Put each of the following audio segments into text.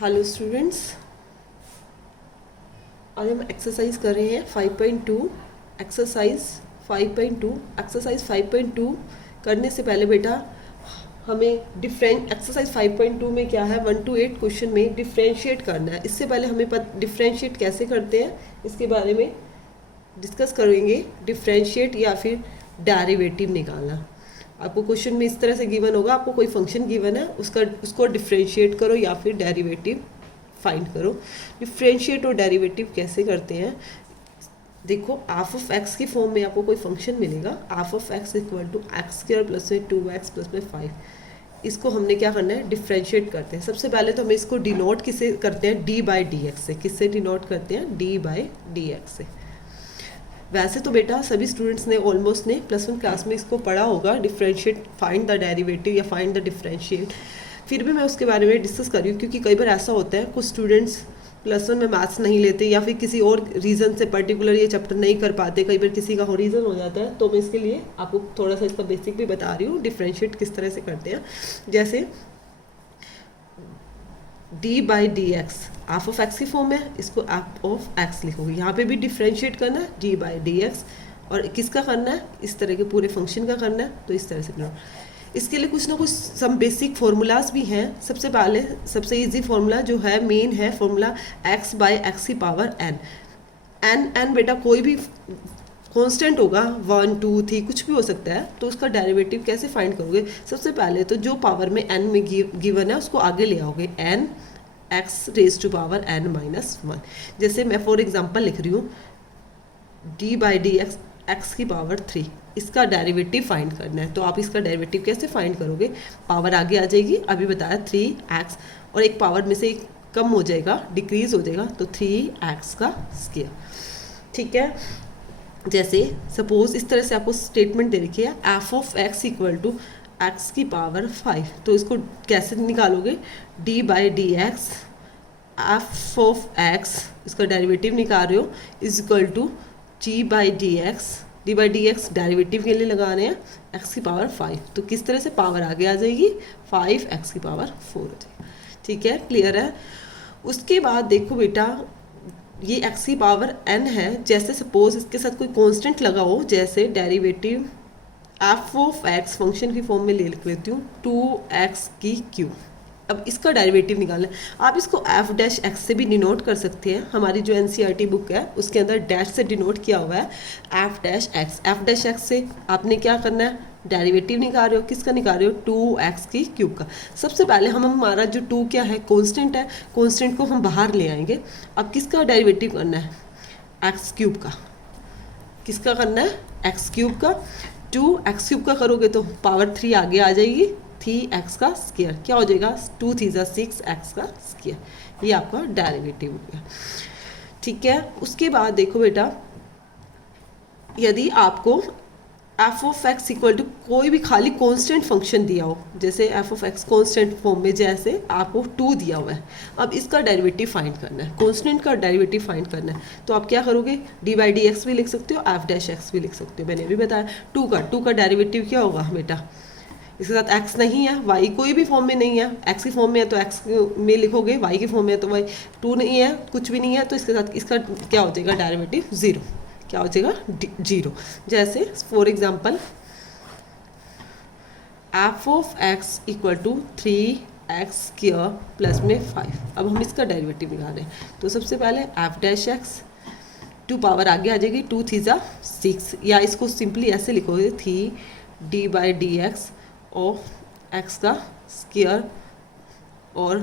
Hello students, आज हम exercise कर रहे हैं 5.2। एक्सरसाइज 5.2 एक्सरसाइज 5.2 करने से पहले बेटा हमें एक्सरसाइज 5.2 में क्या है 1 to 8 क्वेश्चन में डिफ्रेंशिएट करना है। इससे पहले हमें डिफ्रेंशिएट कैसे करते हैं इसके बारे में डिस्कस करेंगे। डिफ्रेंशिएट या फिर डेरिवेटिव निकालना। आपको क्वेश्चन में इस तरह से गिवन होगा, आपको कोई फंक्शन गिवन है उसको डिफ्रेंशिएट करो या फिर डेरिवेटिव फाइंड करो। डिफ्रेंशिएट और डेरिवेटिव कैसे करते हैं देखो। एफ ऑफ एक्स की फॉर्म में आपको कोई फंक्शन मिलेगा, F of x equal to X square plus में 2x प्लस में 5। इसको हमने क्या करना है, डिफ्रेंशिएट करते हैं। सबसे पहले तो हमें इसको डिनोट किससे करते हैं, डी बाई डी एक्स से। किससे डिनोट करते हैं, डी बाई डी एक्स से। वैसे तो बेटा सभी स्टूडेंट्स ने ऑलमोस्ट ने +1 क्लास में इसको पढ़ा होगा, डिफ्रेंशिएट, फाइंड द डेरिवेटिव या फाइंड द डिफ्रेंशिएट। फिर भी मैं उसके बारे में डिस्कस कर रही हूँ क्योंकि कई बार ऐसा होता है कुछ स्टूडेंट्स +1 में मैथ्स नहीं लेते या फिर किसी और रीज़न से पर्टिकुलर ये चैप्टर नहीं कर पाते। कई बार किसी का रीज़न हो जाता है, तो मैं इसके लिए आपको थोड़ा सा इसका बेसिक भी बता रही हूँ, डिफ्रेंशिएट किस तरह से करते हैं। जैसे D by D X F of x की फॉर्म है, इसको एफ ऑफ एक्स लिखोगे। यहाँ पे भी डिफ्रेंशिएट करना है, डी बाई डी एक्स। और किसका करना है, इस तरह के पूरे फंक्शन का करना है, तो इस तरह से करना। इसके लिए कुछ ना कुछ सम बेसिक फार्मूलाज भी हैं। सबसे पहले सबसे इजी फार्मूला जो है, मेन है फार्मूला x बाई एक्स की पावर n बेटा कोई भी कांस्टेंट होगा, 1 2 3 कुछ भी हो सकता है। तो उसका डेरिवेटिव कैसे फाइंड करोगे, सबसे पहले तो जो पावर में n में गिवन है उसको आगे ले आओगे, n x raise to power n minus 1। जैसे मैं फॉर एग्जांपल लिख रही हूँ d by D X X की पावर 3, इसका डेरिवेटिव फाइंड करना है। तो आप इसका डेरिवेटिव कैसे फाइंड करोगे, पावर आगे आ जाएगी, अभी बताया 3x, और एक पावर में से एक कम हो जाएगा, डिक्रीज हो जाएगा, तो 3x का स्क्वायर। ठीक है। जैसे सपोज इस तरह से आपको स्टेटमेंट दे रखी है, F of x equal to X की पावर 5। तो इसको कैसे निकालोगे, D by D X F of X, इसका डेरिवेटिव निकाल रहे हो, is equal to G by D X. D by D X derivative के लिए लगा रहे हैं, एक्स की पावर 5। तो किस तरह से पावर आगे आ जाएगी, 5x की पावर 4 हो जाएगी। ठीक है, क्लियर है। उसके बाद देखो बेटा, ये x की पावर n है। जैसे सपोज इसके साथ कोई कांस्टेंट लगा हो, जैसे derivative F of x function की फॉर्म में ले लिख लेती हूँ 2x की क्यूब। अब इसका डेरिवेटिव निकालना है। आप इसको एफ डैश एक्स से भी डिनोट कर सकते हैं। हमारी जो एनसीईआरटी बुक है उसके अंदर डैश से डिनोट किया हुआ है F dash x. F dash X से आपने क्या करना है, डेरिवेटिव निकाल रहे हो, किसका निकाल रहे हो, 2x की क्यूब का। सबसे पहले हमारा जो 2 क्या है, कांस्टेंट है, कांस्टेंट को हम बाहर ले आएंगे। अब किसका डेरिवेटिव करना है, एक्स क्यूब का। किसका करना है, एक्स क्यूब का। 2x क्यूब का करोगे तो पावर 3 आगे आ जाएगी, 3x का स्क्वायर। क्या हो जाएगा, 2 3 6x का स्क्वायर। ये आपका डेरिवेटिव हो गया। ठीक है। उसके बाद देखो बेटा, यदि आपको F of x equal to कोई भी खाली कांस्टेंट फंक्शन दिया हो, जैसे F of X constant form में, जैसे आपको 2 दिया हुआ है, अब इसका डेरिवेटिव फाइंड करना है, कांस्टेंट का डेरिवेटिव फाइंड करना है। तो आप क्या करोगे, डी बाई डी एक्स भी लिख सकते हो, एफ डैश एक्स भी लिख सकते हो। मैंने अभी बताया 2 का डेरिवेटिव क्या होगा बेटा, इसके साथ x नहीं है, y कोई भी फॉर्म में नहीं है, x की फॉर्म में है तो x में लिखोगे, y की फॉर्म में है तो y, 2 नहीं है, कुछ भी नहीं है, तो इसके साथ इसका क्या हो जाएगा, डेरिवेटिव 0। क्या हो जाएगा, 0। जैसे for example F of x equal to 3x square plus में 5। अब हम इसका डेरिवेटिव निकाल रहे हैं। तो सबसे पहले एफ डैश एक्स, 2 पावर आगे आ जाएगी, 2 3 6, या इसको सिंपली ऐसे लिखोगे 3 D by D x of x का स्क्वायर और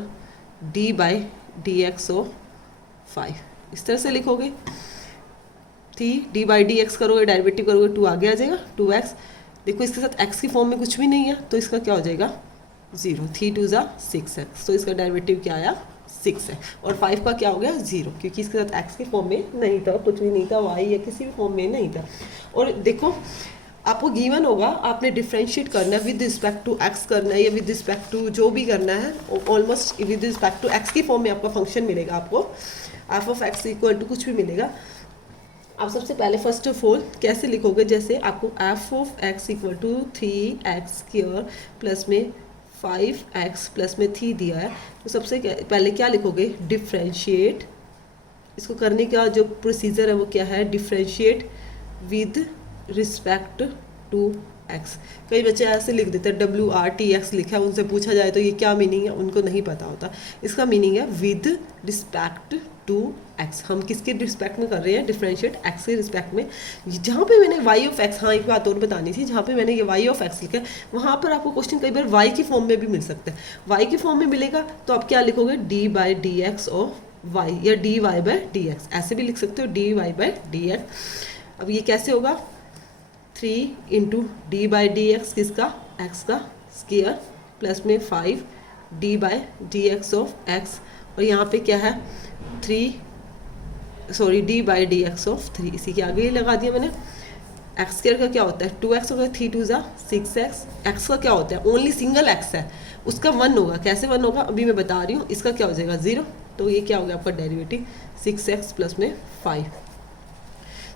D by D x of 5। इस तरह से लिखोगे। 3 डी बाई डी एक्स करोगे, डेरिवेटिव करोगे, 2 आगे आ जाएगा, 2x। देखो इसके साथ x की फॉर्म में कुछ भी नहीं है, तो इसका क्या हो जाएगा, 0। 3 2 6x, तो इसका डेरिवेटिव क्या आया, 6 है। और 5 का क्या हो गया, 0, क्योंकि इसके साथ x की फॉर्म में नहीं था, कुछ भी नहीं था, y या किसी भी फॉर्म में नहीं था। और देखो आपको गिवन होगा, आपने डिफ्रेंशिएट करना है विद रिस्पेक्ट टू एक्स करना है या विद रिस्पेक्ट टू जो भी करना है, almost with respect to X की फॉर्म में आपका फंक्शन मिलेगा। आपको F of x equal to कुछ भी मिलेगा। आप सबसे पहले फर्स्ट ऑफ ऑल कैसे लिखोगे, जैसे आपको F of x equal to 3x square plus में 5x प्लस में 3 दिया है, तो सबसे पहले क्या लिखोगे, डिफ्रेंशिएट। इसको करने का जो प्रोसीजर है वो क्या है, differentiate with respect to x। कई बच्चे ऐसे लिख देते हैं WRTX लिखा है, उनसे पूछा जाए तो ये क्या मीनिंग है, उनको नहीं पता होता। इसका मीनिंग है विद रिस्पेक्ट टू x। हम किसके रिस्पेक्ट में कर रहे हैं, डिफरेंशिएट x के रिस्पेक्ट में। जहाँ पे मैंने y ऑफ x, हाँ एक बात और बतानी थी, जहाँ पे मैंने ये y ऑफ x लिखा है वहाँ पर आपको क्वेश्चन कई बार y की फॉर्म में भी मिल सकता है। y की फॉर्म में मिलेगा तो आप क्या लिखोगे, d/dx ऑफ y या dy/dx, ऐसे भी लिख सकते हो dy/dx। अब ये कैसे होगा, 3 इंटू d/dx किसका, x का स्क्वायर प्लस में 5 d/dx ऑफ x, और यहाँ पे क्या है d/dx ऑफ 3, इसी के आगे ही लगा दिया मैंने। एक्स स्क्वायर का क्या होता है, 2x होगा, 3 2 ज़ा 6x। एक्स का क्या होता है, ओनली सिंगल एक्स है, उसका 1 होगा। कैसे 1 होगा अभी मैं बता रही हूँ। इसका क्या हो जाएगा, 0। तो ये क्या हो गया आपका डेरिवेटिव, 6x प्लस में 5।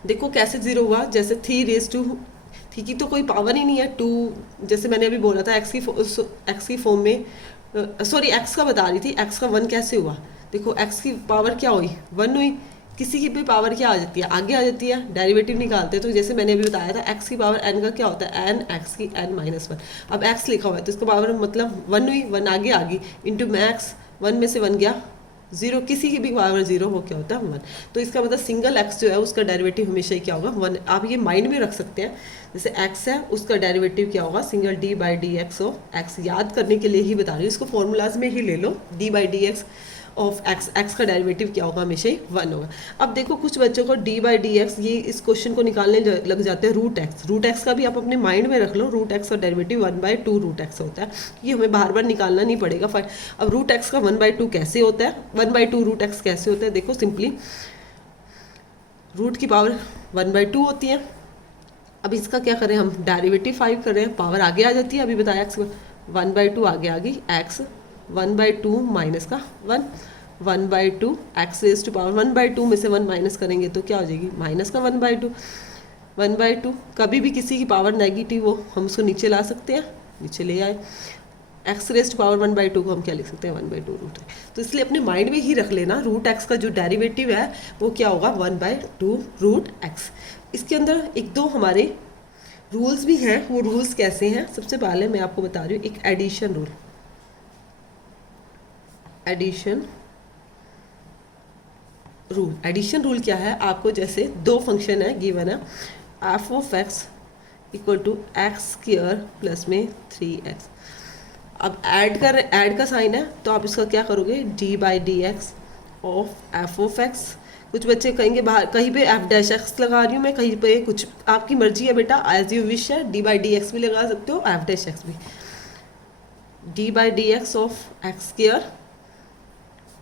देखो कैसे 0 हुआ, जैसे 3 थी की तो कोई पावर ही नहीं है, 2 जैसे मैंने अभी बोला था एक्स की फॉर्म में, सॉरी एक्स का बता रही थी, एक्स का 1 कैसे हुआ। देखो एक्स की पावर क्या हुई, 1 हुई। किसी की भी पावर क्या आ जाती है, आगे आ जाती है, डेरिवेटिव निकालते हैं। तो जैसे मैंने अभी बताया था एक्स की पावर n का क्या होता है, n x की n-1। अब x लिखा हुआ है तो इसका पावर मतलब 1 हुई, 1 आगे आ गई, इंटू मैक्स 1 में से 1 गया 0, किसी की भी पावर 0, वो क्या होता है 1। तो इसका मतलब सिंगल x जो है उसका डेरिवेटिव हमेशा ही क्या होगा, 1। आप ये माइंड में रख सकते हैं, जैसे x है उसका डेरिवेटिव क्या होगा, सिंगल d/dx ऑफ x। याद करने के लिए ही बता रही हूँ, इसको फॉर्मूलाज में ही ले लो, d/dx ऑफ x, x का डेरिवेटिव क्या होगा, हमेशा ही 1 होगा। अब देखो कुछ बच्चों को d/dx, ये इस क्वेश्चन को निकालने लग जाते हैं रूट x का भी आप अपने माइंड में रख लो, रूट x का डेरिवेटिव 1/2 रूट x होता है, ये हमें बार बार निकालना नहीं पड़ेगा। अब रूट x का 1/2 कैसे होता है, 1/2 रूट x कैसे होता है, देखो सिंपली रूट की पावर 1/2 होती है। अब इसका क्या करें हम, डेरिवेटिव 5 कर रहे हैं, पावर आगे आ जाती है, अभी बताया x 1/2 आगे आ गई, x 1/2 माइनस का 1, 1/2 x रेज टू पावर 1/2 में से 1 माइनस करेंगे तो क्या हो जाएगी, माइनस का 1/2। 1/2 कभी भी किसी की पावर नेगेटिव हो हम उसको नीचे ला सकते हैं, नीचे ले आए। x रेज टू पावर 1/2 को हम क्या लिख सकते हैं, 1/2 रूट। तो इसलिए अपने माइंड में ही रख लेना, रूट x का जो डेरिवेटिव है वो क्या होगा, 1/2 रूट x। इसके अंदर एक दो हमारे रूल्स भी हैं, वो रूल्स कैसे हैं, सबसे पहले मैं आपको बता रही हूँ एक एडिशन रूल। एडिशन रूल क्या है, आपको जैसे दो फंक्शन है गिवन है, F of x equal to X square plus में 3x। अब ऐड का साइन है तो आप इसका क्या करोगे, d/dx of f of x. कुछ बच्चे कहेंगे बाहर कहीं पे f'(x) लगा रही हूँ मैं, कहीं पे कुछ आपकी मर्जी है बेटा, एज यू विश है, d/dx भी लगा सकते हो, f'(x) भी। d/dx of x square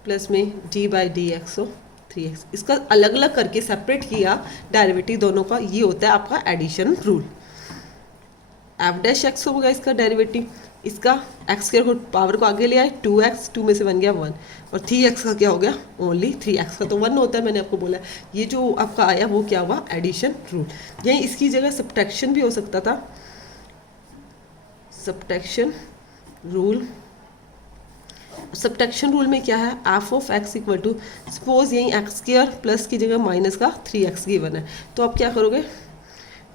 plus में d/dx ऑफ 3x। इसका अलग अलग करके सेपरेट किया डेरिवेटिव दोनों का, ये होता है आपका एडिशन रूल। f'(x) होगा इसका डेरिवेटिव, इसका एक्स स्क्वायर को पावर को आगे ले आए, 2x, 2 में से 1 गया 1, और 3x का क्या हो गया, ओनली 3x का तो 1 होता है, मैंने आपको बोला। ये जो आपका आया वो क्या हुआ, एडिशन रूल। यही इसकी जगह सब्ट्रैक्शन भी हो सकता था, सब्ट्रैक्शन रूल। सब्ट्रैक्शन रूल में क्या है, F of x equal to, suppose यही एक्स स्क्वायर प्लस की जगह माइनस का 3x गिवन है, तो आप क्या करोगे,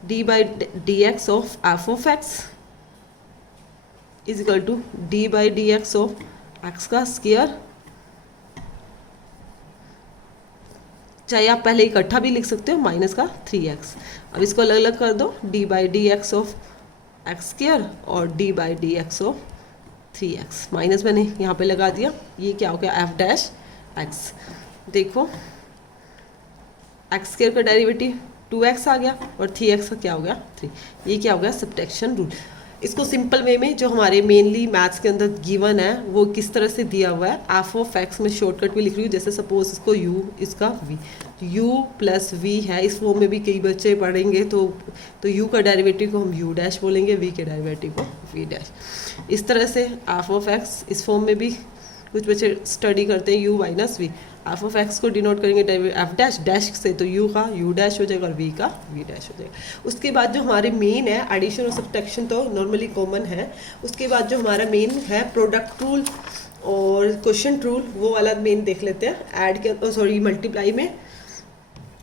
d/dx of f of x is equal to d/dx of x का स्क्वायर, चाहे आप पहले इकट्ठा भी लिख सकते हो, माइनस का 3x। अब इसको अलग अलग कर दो, d/dx ऑफ एक्स स्क्वायर और d/dx ऑफ 3x, माइनस मैंने यहाँ पे लगा दिया, ये क्या हो गया, f'(x). देखो एक्स स्क्वायर का डेरिवेटिव 2x आ गया और 3x का क्या हो गया, 3। ये क्या हो गया, सब्ट्रैक्शन रूल। इसको सिंपल वे में जो हमारे मेनली मैथ्स के अंदर गिवन है वो किस तरह से दिया हुआ है, एफ ऑफ एक्स में शॉर्टकट भी लिख रही हूँ, जैसे सपोज इसको u, इसका v, u प्लस v है, इस फॉर्म में भी कई बच्चे पढ़ेंगे तो u का डेरिवेटिव को हम u डैश बोलेंगे, v के डेरिवेटिव को v डैश। इस तरह से एफ ऑफ एक्स इस फॉर्म में भी कुछ बच्चे स्टडी करते हैं u minus v, f of x को डिनोट करेंगे एफ डैश डैश से, तो यू का यू डैश हो जाएगा और वी का वी डैश हो जाएगा। उसके बाद जो हमारे मेन है एडिशन और सब्ट्रैक्शन तो नॉर्मली कॉमन है। उसके बाद जो हमारा मेन है प्रोडक्ट रूल और क्वेश्चन रूल, वो वाला मेन देख लेते हैं। ऐड के सॉरी मल्टीप्लाई में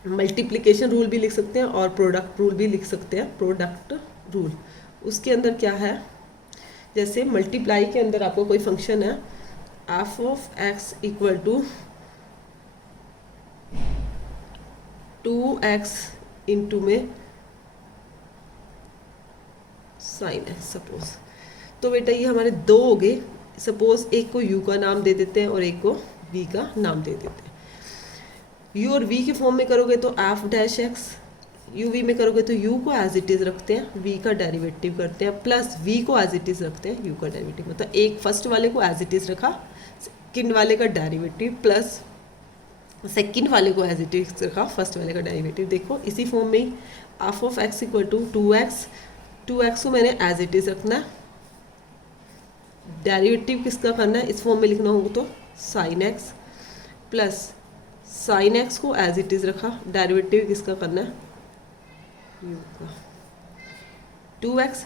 मल्टीप्लिकेशन रूल भी लिख सकते हैं और प्रोडक्ट रूल भी लिख सकते हैं। प्रोडक्ट रूल उसके अंदर क्या है, जैसे मल्टीप्लाई के अंदर आपको कोई फंक्शन है F of x equal to 2x into में साइन है सपोज, तो बेटा ये हमारे दो हो गए। सपोज एक को u का नाम दे देते हैं और एक को v का नाम दे देते हैं। u और v के फॉर्म में करोगे तो F dash x, u v में करोगे तो u को एज इट इज़ रखते हैं, v का डेरिवेटिव करते हैं, प्लस v को एज इट इज़ रखते हैं, u का डेरिवेटिव। मतलब एक फर्स्ट वाले को एज इट इज़ रखा, सेकेंड वाले का डेरिवेटिव, प्लस सेकेंड वाले को एज इट इज रखा, फर्स्ट वाले का डेरिवेटिव। देखो इसी फॉर्म में ही F of x equal to 2x को मैंने एज इट इज रखना है, डेरिवेटिव किसका करना है इस फॉर्म में लिखना होगा तो sine x, plus sine x को एज इट इज रखा, डेरिवेटिव किसका करना है यू का। 2x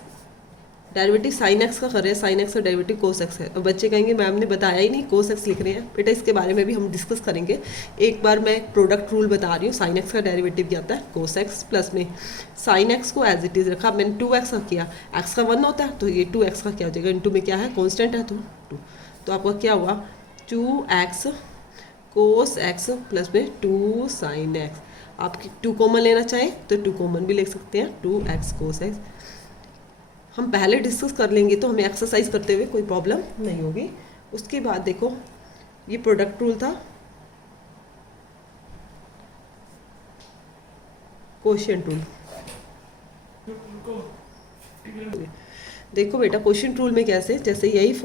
डेरिवेटिव साइन एक्स का कर रहे हैं, साइन एक्स का डेरिवेटिव कोस एक्स है। और बच्चे कहेंगे मैम ने बताया ही नहीं कोस एक्स लिख रहे हैं। बेटा इसके बारे में भी हम डिस्कस करेंगे। एक बार मैं प्रोडक्ट रूल बता रही हूँ। साइन एक्स का डेरिवेटिव क्या आता है कोस एक्स, प्लस में साइन एक्स को एज इट इज़ रखा, मैंने 2x का किया, एक्स का 1 होता है तो ये 2x का क्या हो जाएगा, इंटू में क्या है कॉन्स्टेंट है तो 2, तो आपका क्या हुआ 2x कोस एक्स प्लस में 2 साइन एक्स। आप 2 कॉमन लेना चाहें तो 2 कॉमन भी ले सकते हैं, 2x कोस एक्स। हम पहले डिस्कस कर लेंगे तो हमें एक्सरसाइज करते हुए कोई प्रॉब्लम नहीं होगी। उसके बाद देखो ये प्रोडक्ट रूल था, क्वोशिएंट रूल। देखो बेटा क्वोशिएंट रूल में कैसे, जैसे यही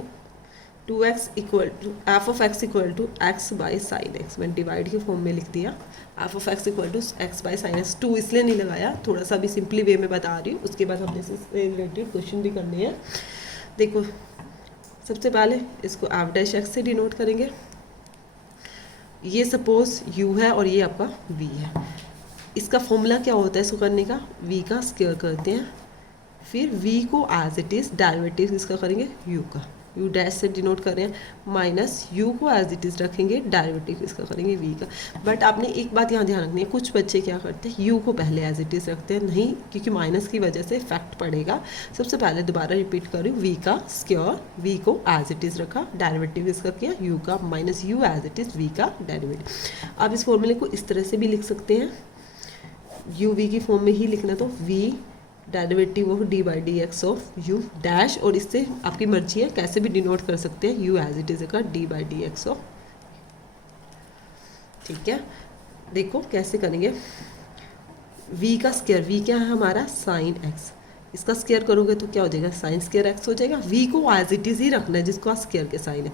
2x equal to f of x equal to x by sine x, मैंने डिवाइड के फॉर्म में लिख दिया। F of x equal to x by sine x, 2 इसलिए नहीं लगाया, थोड़ा सा भी सिंपली वे में बता रही हूँ। उसके बाद हमने इससे रिलेटेड क्वेश्चन भी करने हैं। देखो सबसे पहले इसको एफ डैश एक्स से डिनोट करेंगे। ये सपोज u है और ये आपका v है। इसका फॉर्मूला क्या होता है इसको करने का, v का स्क्वायर करते हैं, फिर v को एज इट इज़ डेरिवेटिव इसका करेंगे u का, u डैश से डिनोट कर रहे हैं, माइनस u को एज इट इज़ रखेंगे, डेरिवेटिव इसका करेंगे v का। बट आपने एक बात यहाँ ध्यान रखनी है, कुछ बच्चे क्या करते हैं u को पहले एज इट इज़ रखते हैं, नहीं क्योंकि माइनस की वजह से इफेक्ट पड़ेगा। सबसे पहले दोबारा रिपीट कर रही हूँ, v का स्क्वायर, v को एज इट इज़ रखा, डेरिवेटिव इसका किया u का, minus u as it is v का डेरिवेटिव। आप इस फॉर्मूले को इस तरह से भी लिख सकते हैं, u v की फॉर्म में ही लिखना, तो v derivative of D by D x of you dash, और इससे आपकी मर्जी है कैसे भी डिनोट कर सकते हैं, यू एज इट इज का D by D x of. ठीक है, देखो कैसे करेंगे। v का स्क्वायर, v क्या है हमारा साइन एक्स, इसका स्क्वायर करोगे तो क्या हो जाएगा साइन स्क्वायर एक्स हो जाएगा। v को एज इट इज़ ही रखना है जिसको स्क्वायर के साइन है।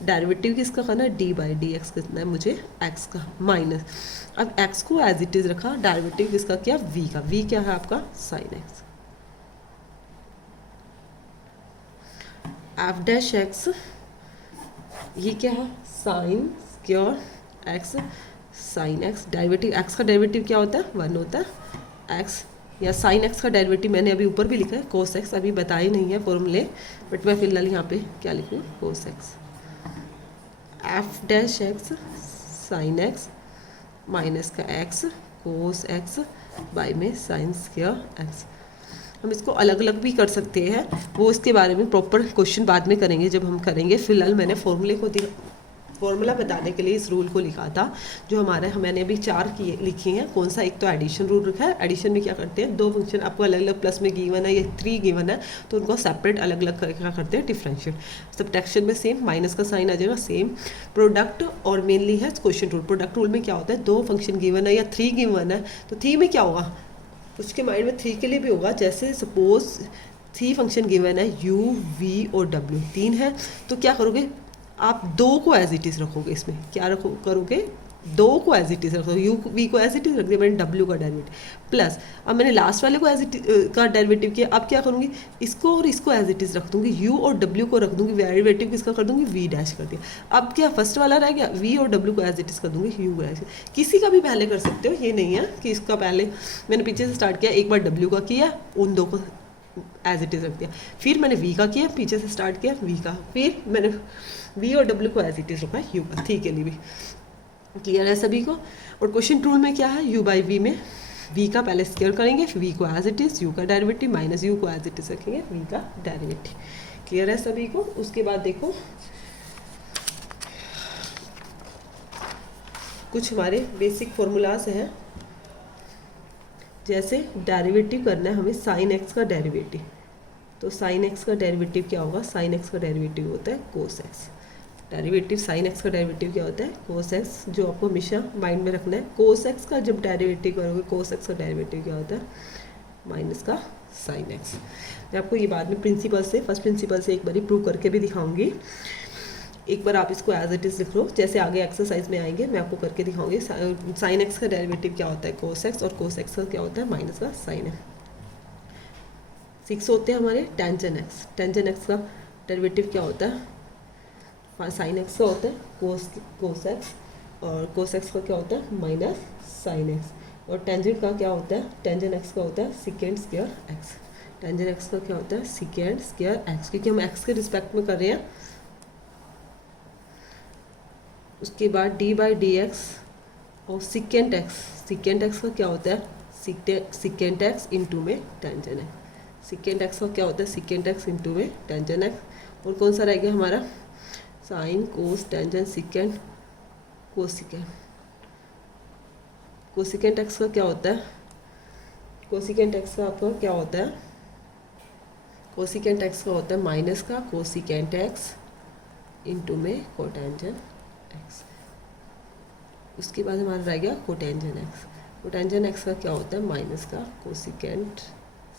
डेरिवेटिव किसका करना है डी बाई डी एक्स कितना है मुझे एक्स का, माइनस अब x को एज इट इज रखा, डेरिवेटिव किसका क्या v का, v क्या है आपका sine x. F dash x ये क्या है sign square x sine x, derivative x का डेरिवेटिव क्या होता है 1 होता है x, या साइन एक्स का डेरिवेटिव मैंने अभी ऊपर भी लिखा है कोस एक्स, अभी बताए नहीं है फॉर्मूले, बट मैं फिलहाल यहाँ पे क्या लिखूँ cos x. F dash x sine x minus का एक्स कोस एक्स बाई में साइन स्क्वायर एक्स। हम इसको अलग अलग भी कर सकते हैं, वो इसके बारे में प्रॉपर क्वेश्चन बाद में करेंगे जब हम करेंगे। फिलहाल मैंने फॉर्मूला बताने के लिए इस रूल को लिखा था, जो हमारा मैंने अभी 4 लिखी हैं। कौन सा, एक तो एडिशन रूल रखा है। एडिशन में क्या करते हैं, 2 फंक्शन आपको अलग अलग प्लस में गिवन है या 3 गिवन है तो उनको सेपरेट अलग अलग करके क्या करते हैं डिफरेंशिएट। सब्ट्रैक्शन में सेम, माइनस का साइन आ जाएगा सेम। प्रोडक्ट और मेनली है क्वेश्चन रूल। प्रोडक्ट रूल में क्या होता है, 2 फंक्शन गिवन है या 3 गिवन है तो 3 में क्या होगा, उसके माइंड में 3 के लिए भी होगा। जैसे सपोज 3 फंक्शन गिवन है u v और w 3 है, तो क्या करोगे आप 2 को एज इट इज़ रखोगे, इसमें क्या करोगे दो को एज इट इज रख दो, यू वी को एज इट इज रख दिया मैंने, डब्ल्यू का डेरिवेटिव प्लस, अब मैंने लास्ट वाले को एज इट का डेरिवेटिव किया, अब क्या करूँगी, इसको और इसको एज इट इज रख दूंगी, यू और डब्ल्यू को रख दूंगी, डेरिवेटिव किसका कर दूंगी, वी डैश कर दिया। अब क्या फर्स्ट वाला रह गया, वी और डब्ल्यू को एज इट इज कर दूंगी, यू डैश। किसी का भी पहले कर सकते हो, ये नहीं है कि इसका पहले, मैंने पीछे से स्टार्ट किया, एक बार डब्ल्यू का किया, उन दो को एज इट इज रख दिया, फिर मैंने वी का किया, पीछे से स्टार्ट किया वी का, फिर मैंने वी और डब्ल्यू को एज इट इज रखा यू का, ठीक है नहीं भी क्लियर है सभी को। और क्वेश्चन रूल में क्या है, यू बाई वी में वी का पहले स्क्वायर करेंगे, फिर वी को एज इट इज, यू का डेरिवेटिव माइनस यू को एज इट इज रखेंगे, वी का डेरिवेटिव, क्लियर है सभी को। उसके बाद देखो कुछ हमारे बेसिक फॉर्मूलाज हैं, जैसे डेरिवेटिव करना है हमें साइन एक्स का डेरिवेटिव, तो साइन एक्स का डेरिवेटिव क्या होगा, साइन एक्स का डेरिवेटिव होता है cos x, derivative sine x का डेरिवेटिव क्या होता है कोस एक्स, जो आपको हमेशा माइंड में रखना है। कोस एक्स का जब डेरिवेटिव करोगे, कोस एक्स का डेरिवेटिव क्या होता है, माइनस का साइन एक्स। मैं आपको ये बाद में प्रिंसिपल से, फर्स्ट प्रिंसिपल से एक बार प्रूव करके भी दिखाऊंगी, एक बार आप इसको एज इट इज लिख लो, जैसे आगे एक्सरसाइज में आएंगे मैं आपको करके दिखाऊंगी। साइन एक्स का डेरिवेटिव क्या होता है कोस एक्स, और कोस एक्स का क्या होता है माइनस का साइन एक्स। 6 होते हैं हमारे टेंजन एक्स, टेंजन एक्स का डेरिवेटिव क्या होता है, साइन एक्स का होता है कोस एक्स, और कोस एक्स का क्या होता है माइनस साइन एक्स, और टेंजेंट का क्या होता है, टेंजन एक्स का होता है secant square x, tangent x का क्या होता है सिकेंड स्क्वायर एक्स, क्योंकि हम एक्स के रिस्पेक्ट में कर रहे हैं। उसके बाद डी बाई डी एक्स और सिकेंड एक्स का क्या होता है सिकेंड एक्स इंटू में टेंजन एक्स, सिकेंड एक्स का क्या होता है सिकेंड एक्स इंटू में टेंजन एक्स। और कौन सा रह गया हमारा sine cos tangent secant cosecant, cosecant x का क्या होता है, कोसिकेंड एक्स का आपका क्या होता है, कोसिकेंड एक्स का होता है माइनस का कोसिकेंड एक्स इंटू में कोटेंजन एक्स। उसके बाद हमारा रह गया कोटेंजन एक्स, कोटेंजन एक्स का क्या होता है माइनस का कोसिकेंड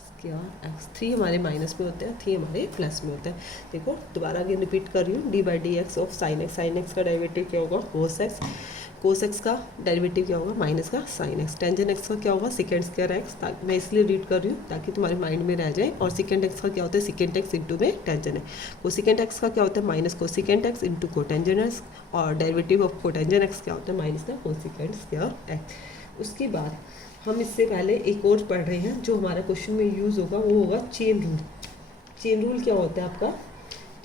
स्क्वायर एक्स। 3 हमारे माइनस में होते हैं, 3 हमारे प्लस में होता है। देखो दोबारा आगे रिपीट कर रही हूँ, D by D x of sine x, sine x का डेरिवेटिव क्या होगा कोस एक्स, कोस एक्स का डेरिवेटिव क्या होगा माइनस का साइन एक्स, टेंजन एक्स का क्या होगा सेकेंड स्क्वायर एक्स, मैं इसलिए रीड कर रही हूँ ताकि तुम्हारे माइंड में रह जाए। और सेकेंड एक्स का क्या होता है सेकेंड एक्स इंटू में टेंजन है, कोसिकेंड एक्स का क्या होता है minus cosecant X into cotangent X, और डेरिवेटिव ऑफ कोटेंजन एक्स क्या होता है माइनस का कोसिकेंड स्क्वायर एक्स। उसके बाद हम इससे पहले एक और पढ़ रहे हैं जो हमारा क्वेश्चन में यूज़ होगा, वो होगा चेन रूल। चेन रूल क्या होता है आपका,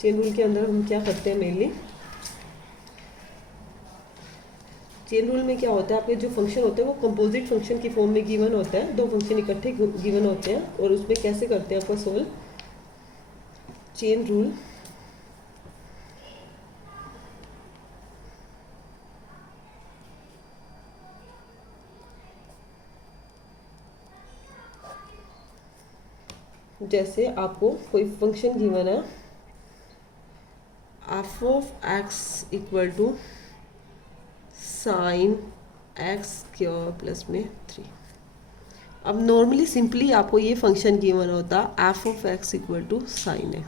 चेन रूल के अंदर हम क्या करते हैं मेनली, चेन रूल में क्या होता है आपके जो फंक्शन होते हैं वो कंपोजिट फंक्शन की फॉर्म में गिवन होता है, 2 फंक्शन इकट्ठे गिवन होते हैं, और उसमें कैसे करते हैं आपका सोल्व। चेन रूल जैसे आपको कोई फंक्शन गिवन है F of x equal to sine x square plus में 3। अब नॉर्मली सिंपली आपको ये फंक्शन गिवन होता f of x equal to sine x,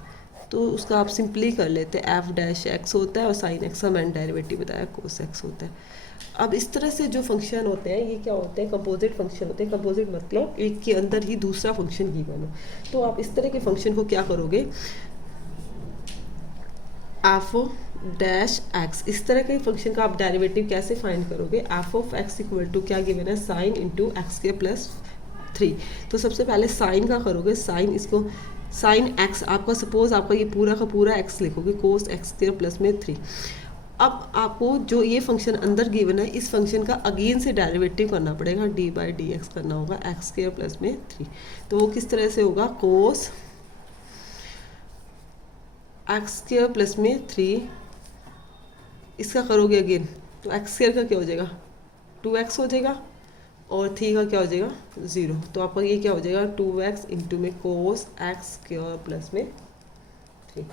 तो उसका आप सिंपली कर लेते हैं एफ डैश एक्स होता है और साइन एक्स का मैंने डेरिवेटिव बताया कोस एक्स होता है। अब इस तरह से जो फंक्शन होते हैं ये क्या होते हैं कंपोजिट फंक्शन होते हैं, कंपोजिट मतलब एक के अंदर ही दूसरा फंक्शन गिवन हो, तो आप इस तरह के फंक्शन को क्या करोगे एफ डैश एक्स, इस तरह के फंक्शन का आप डेरिवेटिव कैसे फाइंड करोगे, f of x equal to क्या गिवन है साइन इंटू एक्स के प्लस 3। तो सबसे पहले साइन का करोगे, साइन इसको साइन एक्स आपका सपोज आपका ये पूरा का पूरा एक्स लिखोगे कोस एक्स के प्लस में 3। अब आपको जो ये फंक्शन अंदर गिवन है इस फंक्शन का अगेन से डेरिवेटिव करना पड़ेगा, डी बाई डी एक्स करना होगा एक्स के प्लस में 3। तो वो किस तरह से होगा कोस एक्स स्क्वायर प्लस में 3, इसका करोगे अगेन तो एक्स स्क्वायर का क्या हो जाएगा 2x हो जाएगा और 3 का क्या हो जाएगा 0, तो आपका ये क्या हो जाएगा 2x इंटू में कोस एक्स स्क्वायर प्लस में 3।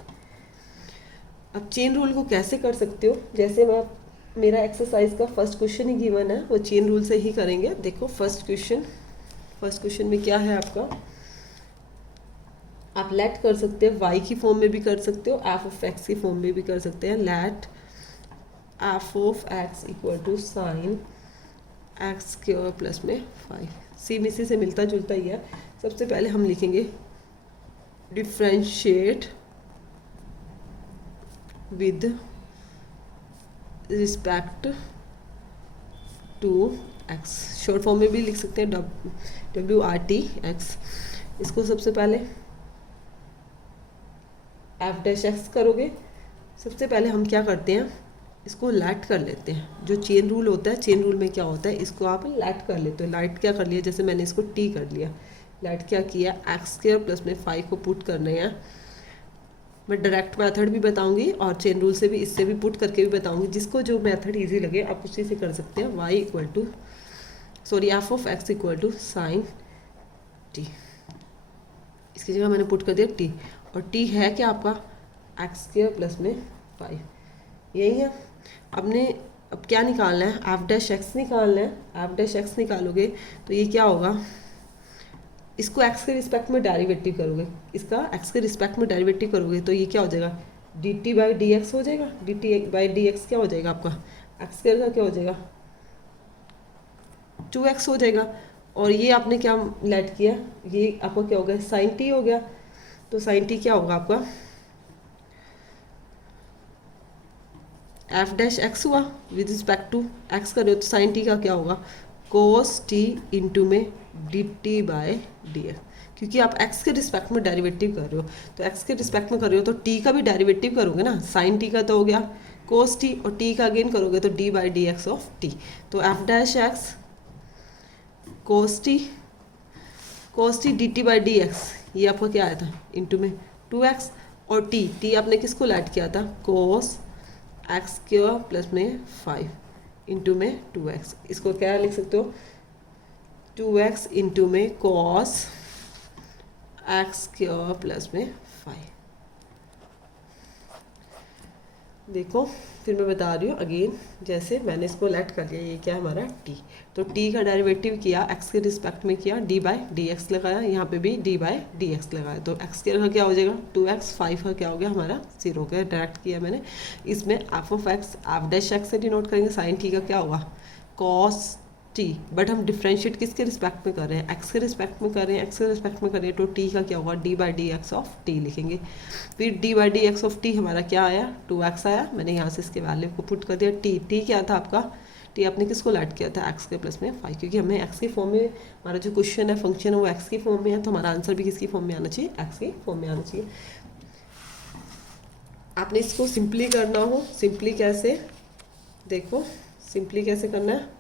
अब चेन रूल को कैसे कर सकते हो, जैसे मैं मेरा एक्सरसाइज का फर्स्ट क्वेश्चन ही गिवन है वो चेन रूल से ही करेंगे। देखो फर्स्ट क्वेश्चन में क्या है आपका, आप लेट कर सकते हैं y की फॉर्म में भी कर सकते हो, एफ ऑफ एक्स की फॉर्म में भी कर सकते हैं। Let f of x equal to sine x square plus में 5। सेम इसी से मिलता जुलता ही है। सबसे पहले हम लिखेंगे differentiate with respect to x, short form में भी लिख सकते हैं WRT(x). इसको सबसे पहले f'(x) करोगे। सबसे पहले हम क्या करते हैं, इसको लाइट कर लेते हैं। जो चेन रूल होता है, चेन रूल में क्या होता है, इसको आप लाइट कर लेते हो। लाइट क्या कर लिया, जैसे मैंने इसको t कर लिया, लाइट क्या किया, x² प्लस में 5 को पुट करने हैं। मैं डायरेक्ट मेथड भी बताऊंगी और चेन रूल से भी, इससे भी पुट करके भी बताऊंगी। जिसको जो मेथड इजी लगे आप उसी से कर सकते हैं। y equal to f of x equal to sine t, इसकी जगह मैंने पुट कर दिया t, और t है क्या आपका x² प्लस में 5, यही है। आपने अब क्या निकालना है, f'(x) निकालना है। f'(x) निकालोगे तो ये क्या होगा, इसको x के रिस्पेक्ट में डेरिवेटिव करोगे, इसका x के रिस्पेक्ट में डेरिवेटिव करोगे तो ये क्या हो जाएगा, dt/dx हो जाएगा। dt/dx क्या हो जाएगा आपका, x² का क्या हो जाएगा 2x हो जाएगा। और ये आपने क्या लेट किया, ये आपका क्या हो गया, साइन t हो गया। तो साइन t क्या होगा आपका, f'(x) हुआ विद रिस्पेक्ट टू x कर रहे हो तो साइन t का क्या होगा, cos t इंटू में dt/dx, क्योंकि आप x के रिस्पेक्ट में डेरिवेटिव कर रहे हो। तो x के रिस्पेक्ट में कर रहे हो तो t का भी डेरिवेटिव करोगे ना, साइन t का तो हो गया cos t, और t का अगेन करोगे तो d/dx ऑफ t। तो f'(x) cos t dt/dx, ये आपका क्या आया था इंटू में 2x, और t आपने किसको ऐड किया था, cos x² प्लस में 5 इंटू में 2x। इसको क्या लिख सकते हो, 2x इंटू में cos x² प्लस में 5। देखो फिर मैं बता रही हूँ अगेन, जैसे मैंने इसको लेट कर लिया, ये क्या है हमारा t, तो t का डेरिवेटिव किया x के रिस्पेक्ट में किया, d/dx लगाया, यहाँ पे भी d/dx लगाया, तो x² का क्या हो जाएगा 2x, 5 का क्या हो गया हमारा 0 हो गया। डायरेक्ट किया मैंने। इसमें f ऑफ x f'(x) से डिनोट करेंगे, साइन t का क्या होगा cos t, बट हम डिफ्रेंशिएट किसके रिस्पेक्ट में कर रहे हैं, x के रिस्पेक्ट में कर रहे हैं, x के रिस्पेक्ट में कर रहे हैं, तो t का क्या होगा d/dx ऑफ t लिखेंगे। फिर d/dx ऑफ t हमारा क्या आया 2x आया, मैंने यहाँ से इसके वैल्यू को पुट कर दिया। t क्या था आपका, t आपने किसको ऐड किया था x के प्लस में 5, क्योंकि हमें x की फॉर्म में, हमारा जो क्वेश्चन है फंक्शन है वो x की फॉर्म में है, तो हमारा आंसर भी किसकी फॉर्म में आना चाहिए, x की फॉर्म में आना चाहिए। आपने इसको सिंपली करना हो, सिंपली कैसे, देखो सिंपली कैसे करना है,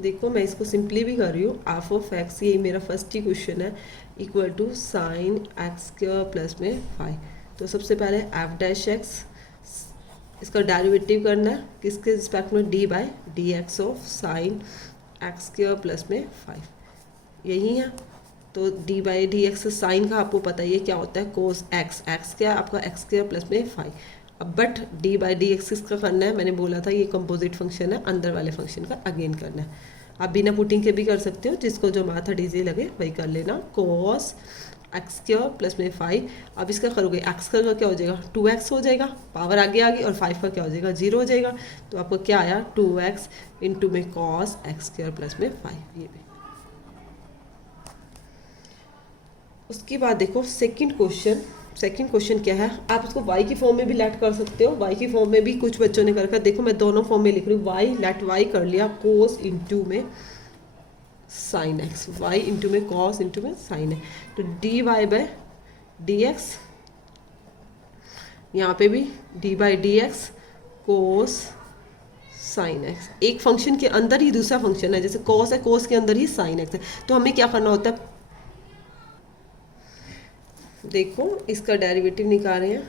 देखो मैं इसको सिंपली भी कर रही हूँ। f ऑफ x, ये मेरा फर्स्ट ही क्वेश्चन है, equal to sine x² plus में 5। तो सबसे पहले f'(x) इसका डेरिवेटिव करना है, किसके रिस्पेक्ट में, d/dx of sine x² plus में 5, यही है। तो d/dx साइन का आपको पता ही है क्या होता है, cos x क्या है आपका x² प्लस में 5। अब बट d/dx किसका करना है, मैंने बोला था ये कंपोजिट फंक्शन है, अंदर वाले फंक्शन का अगेन करना है। आप बिना पुटिंग के भी कर सकते हो, जिसको जो मेथड इजी लगे वही कर लेना। cos x² प्लस में 5, अब इसका करोगे x का क्या हो जाएगा 2x हो जाएगा, पावर आगे आ गई, और 5 का क्या हो जाएगा 0 हो जाएगा। तो आपको क्या आया 2x इंटू में cos x² प्लस में 5, ये भी। उसके बाद देखो सेकंड क्वेश्चन क्या है, आप इसको y की फॉर्म में भी लेट कर सकते हो। y की फॉर्म में भी कुछ बच्चों ने कर, देखो मैं दोनों फॉर्म में लिख रही हूँ, y लेट y कर लिया, cos इंटू में साइन x, y इंटू में cos इंटू में साइन है, तो dy/dx, यहाँ पे भी d/dx cos साइन x, एक फंक्शन के अंदर ही दूसरा फंक्शन है, जैसे cos है, cos के अंदर ही साइन x है। तो हमें क्या करना होता है, देखो इसका डेरिवेटिव निकाल रहे हैं,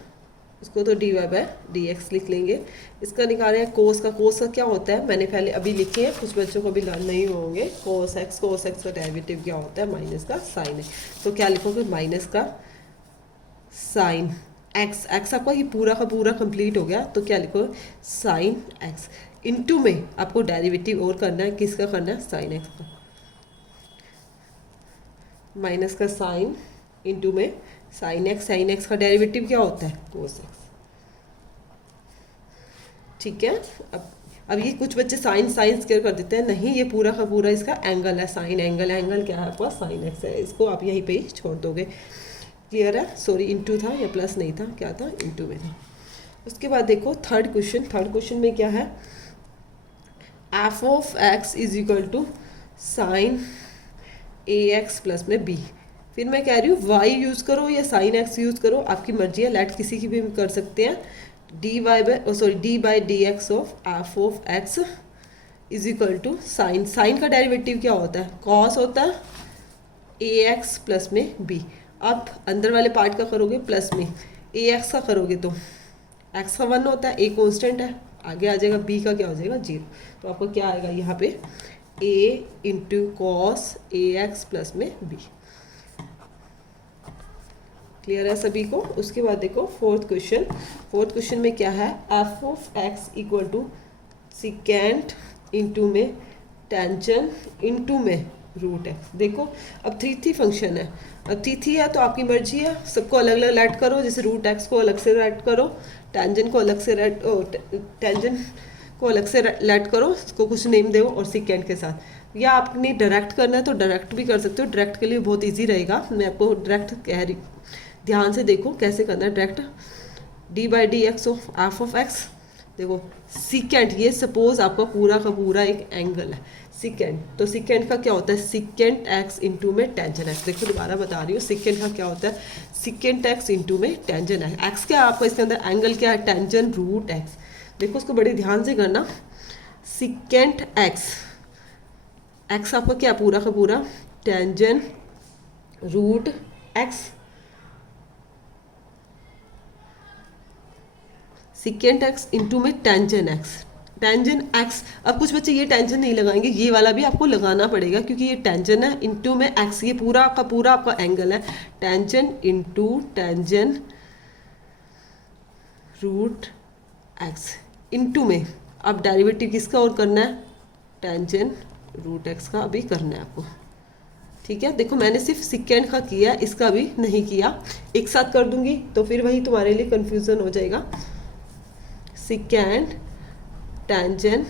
इसको तो dy/dx लिख लेंगे, इसका निकाल रहे हैं cos का क्या होता है, मैंने पहले अभी लिखे हैं, कुछ बच्चों को भी नहीं होंगे। cos x का डेरिवेटिव क्या होता है, माइनस का साइन है, तो क्या लिखोगे माइनस का साइन x आपका ये पूरा का पूरा कंप्लीट हो गया, तो क्या लिखो साइन x इंटू में आपको डेरिवेटिव और करना है, किसका करना है साइन x का, माइनस का साइन इंटू में साइन x का डेरिवेटिव क्या होता है cos x, ठीक है। अब ये कुछ बच्चे साइन साइन स्क्वायर कर देते हैं, नहीं, ये पूरा का पूरा इसका एंगल है, साइन एंगल। एंगल क्या है आपका? साइन एक्स है। इसको आप यहीं पे ही छोड़ दोगे। क्लियर है? सॉरी, इनटू था या प्लस नहीं था, क्या था? इनटू में था। उसके बाद देखो थर्ड क्वेश्चन। थर्ड क्वेश्चन में क्या है? F of x is equal to sine A x plus में बी। फिर मैं कह रही हूँ वाई यूज़ करो या साइन एक्स यूज़ करो, आपकी मर्जी है, लेट किसी की भी कर सकते हैं। D by D x of f of x is equal to sine. Sine का डेरिवेटिव क्या होता है? कॉस होता है ए एक्स प्लस में बी। अब अंदर वाले पार्ट का करोगे प्लस में, ए एक्स का करोगे तो एक्स का 1 होता है, ए कॉन्स्टेंट है, आगे आ जाएगा, बी का क्या हो जाएगा? 0। तो आपको क्या आएगा यहाँ पे? ए into cos a x plus में बी। क्लियर है सभी को? उसके बाद देखो फोर्थ क्वेश्चन। फोर्थ क्वेश्चन में क्या है? F of x equal to secant into में टेंजेंट इंटू में रूट एक्स। देखो अब थ्री फंक्शन है, अब थ्री है तो आपकी मर्जी है, सबको अलग अलग ऐड करो। जैसे रूट एक्स को अलग से ऐड करो, टेंजेंट को अलग से ऐड करो, उसको कुछ नेम दो, और सिकेंट के साथ। या आपने डायरेक्ट करना है तो डायरेक्ट भी कर सकते हो, डायरेक्ट के लिए बहुत ईजी रहेगा। मैं आपको डायरेक्ट कह रही, ध्यान से देखो कैसे करना है direct. D by D x of f of x. देखो सिकेंट, ये सपोज आपका पूरा का पूरा एक एंगल है सिकेंट, तो सिकेंट का क्या होता है? सिकेंट एक्स इंटू में टेंजेंट एक्स। देखो दोबारा बता रही हूँ, सिकेंट का क्या होता है? सिकेंट एक्स इंटू में टेंजेंट एक्स। एक्स क्या है आपका इसके अंदर? एंगल क्या है? Tangent root x. देखो उसको बड़े ध्यान से करना। सिकेंट एक्स, एक्स आपका क्या पूरा का पूरा? Tangent root x. Secant x into में टेंजेंट एक्स। टेंजेंट एक्स, अब कुछ बच्चे ये टेंशन नहीं लगाएंगे, ये वाला भी आपको लगाना पड़ेगा क्योंकि ये टेंजेंट है, इंटू में एक्स, ये पूरा का पूरा आपका एंगल है। Tangent into tangent root x into में, अब डेरिवेटिव किसका और करना है? टेंजेंट रूट एक्स का अभी करना है आपको। ठीक है, देखो मैंने सिर्फ सिकेंड का किया, इसका भी नहीं किया। एक साथ कर दूंगी तो फिर वही तुम्हारे लिए कंफ्यूजन हो जाएगा। Secant tangent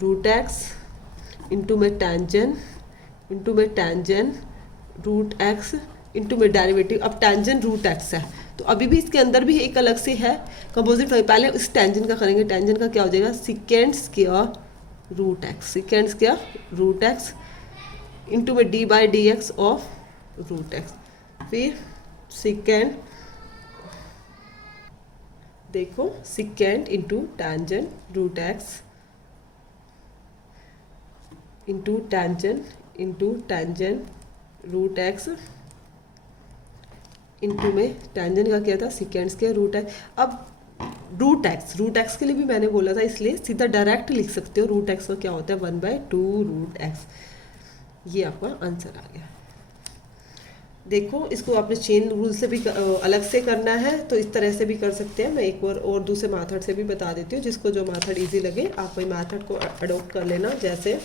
root x into में टेंजेंट इंटू में टेंजेंट रूट एक्स इंटू में डेरिवेटिव। अब टेंजेंट रूट एक्स है तो अभी भी इसके अंदर भी एक अलग से है कंपोजिट। पहले इस टेंजेंट का करेंगे, टेंजेंट का क्या हो जाएगा? Secant square root X, secant square root x into में D by D x of root X. फिर सिकेंड, देखो secant into tangent root x into tangent root x into में टेंजेंट का क्या था? सिकेंड्स के रूट एक्स। अब root X के लिए भी मैंने बोला था, इसलिए सीधा डायरेक्ट लिख सकते हो। रूट एक्स का क्या होता है? 1/2 रूट एक्स। ये आपका आंसर आ गया। देखो इसको आपने चेन रूल से भी अलग से करना है तो इस तरह से भी कर सकते हैं। मैं एक बार और दूसरे मेथड से भी बता देती हूँ, जिसको जो मेथड इजी लगे आप वही मेथड को अडोप्ट कर लेना। जैसे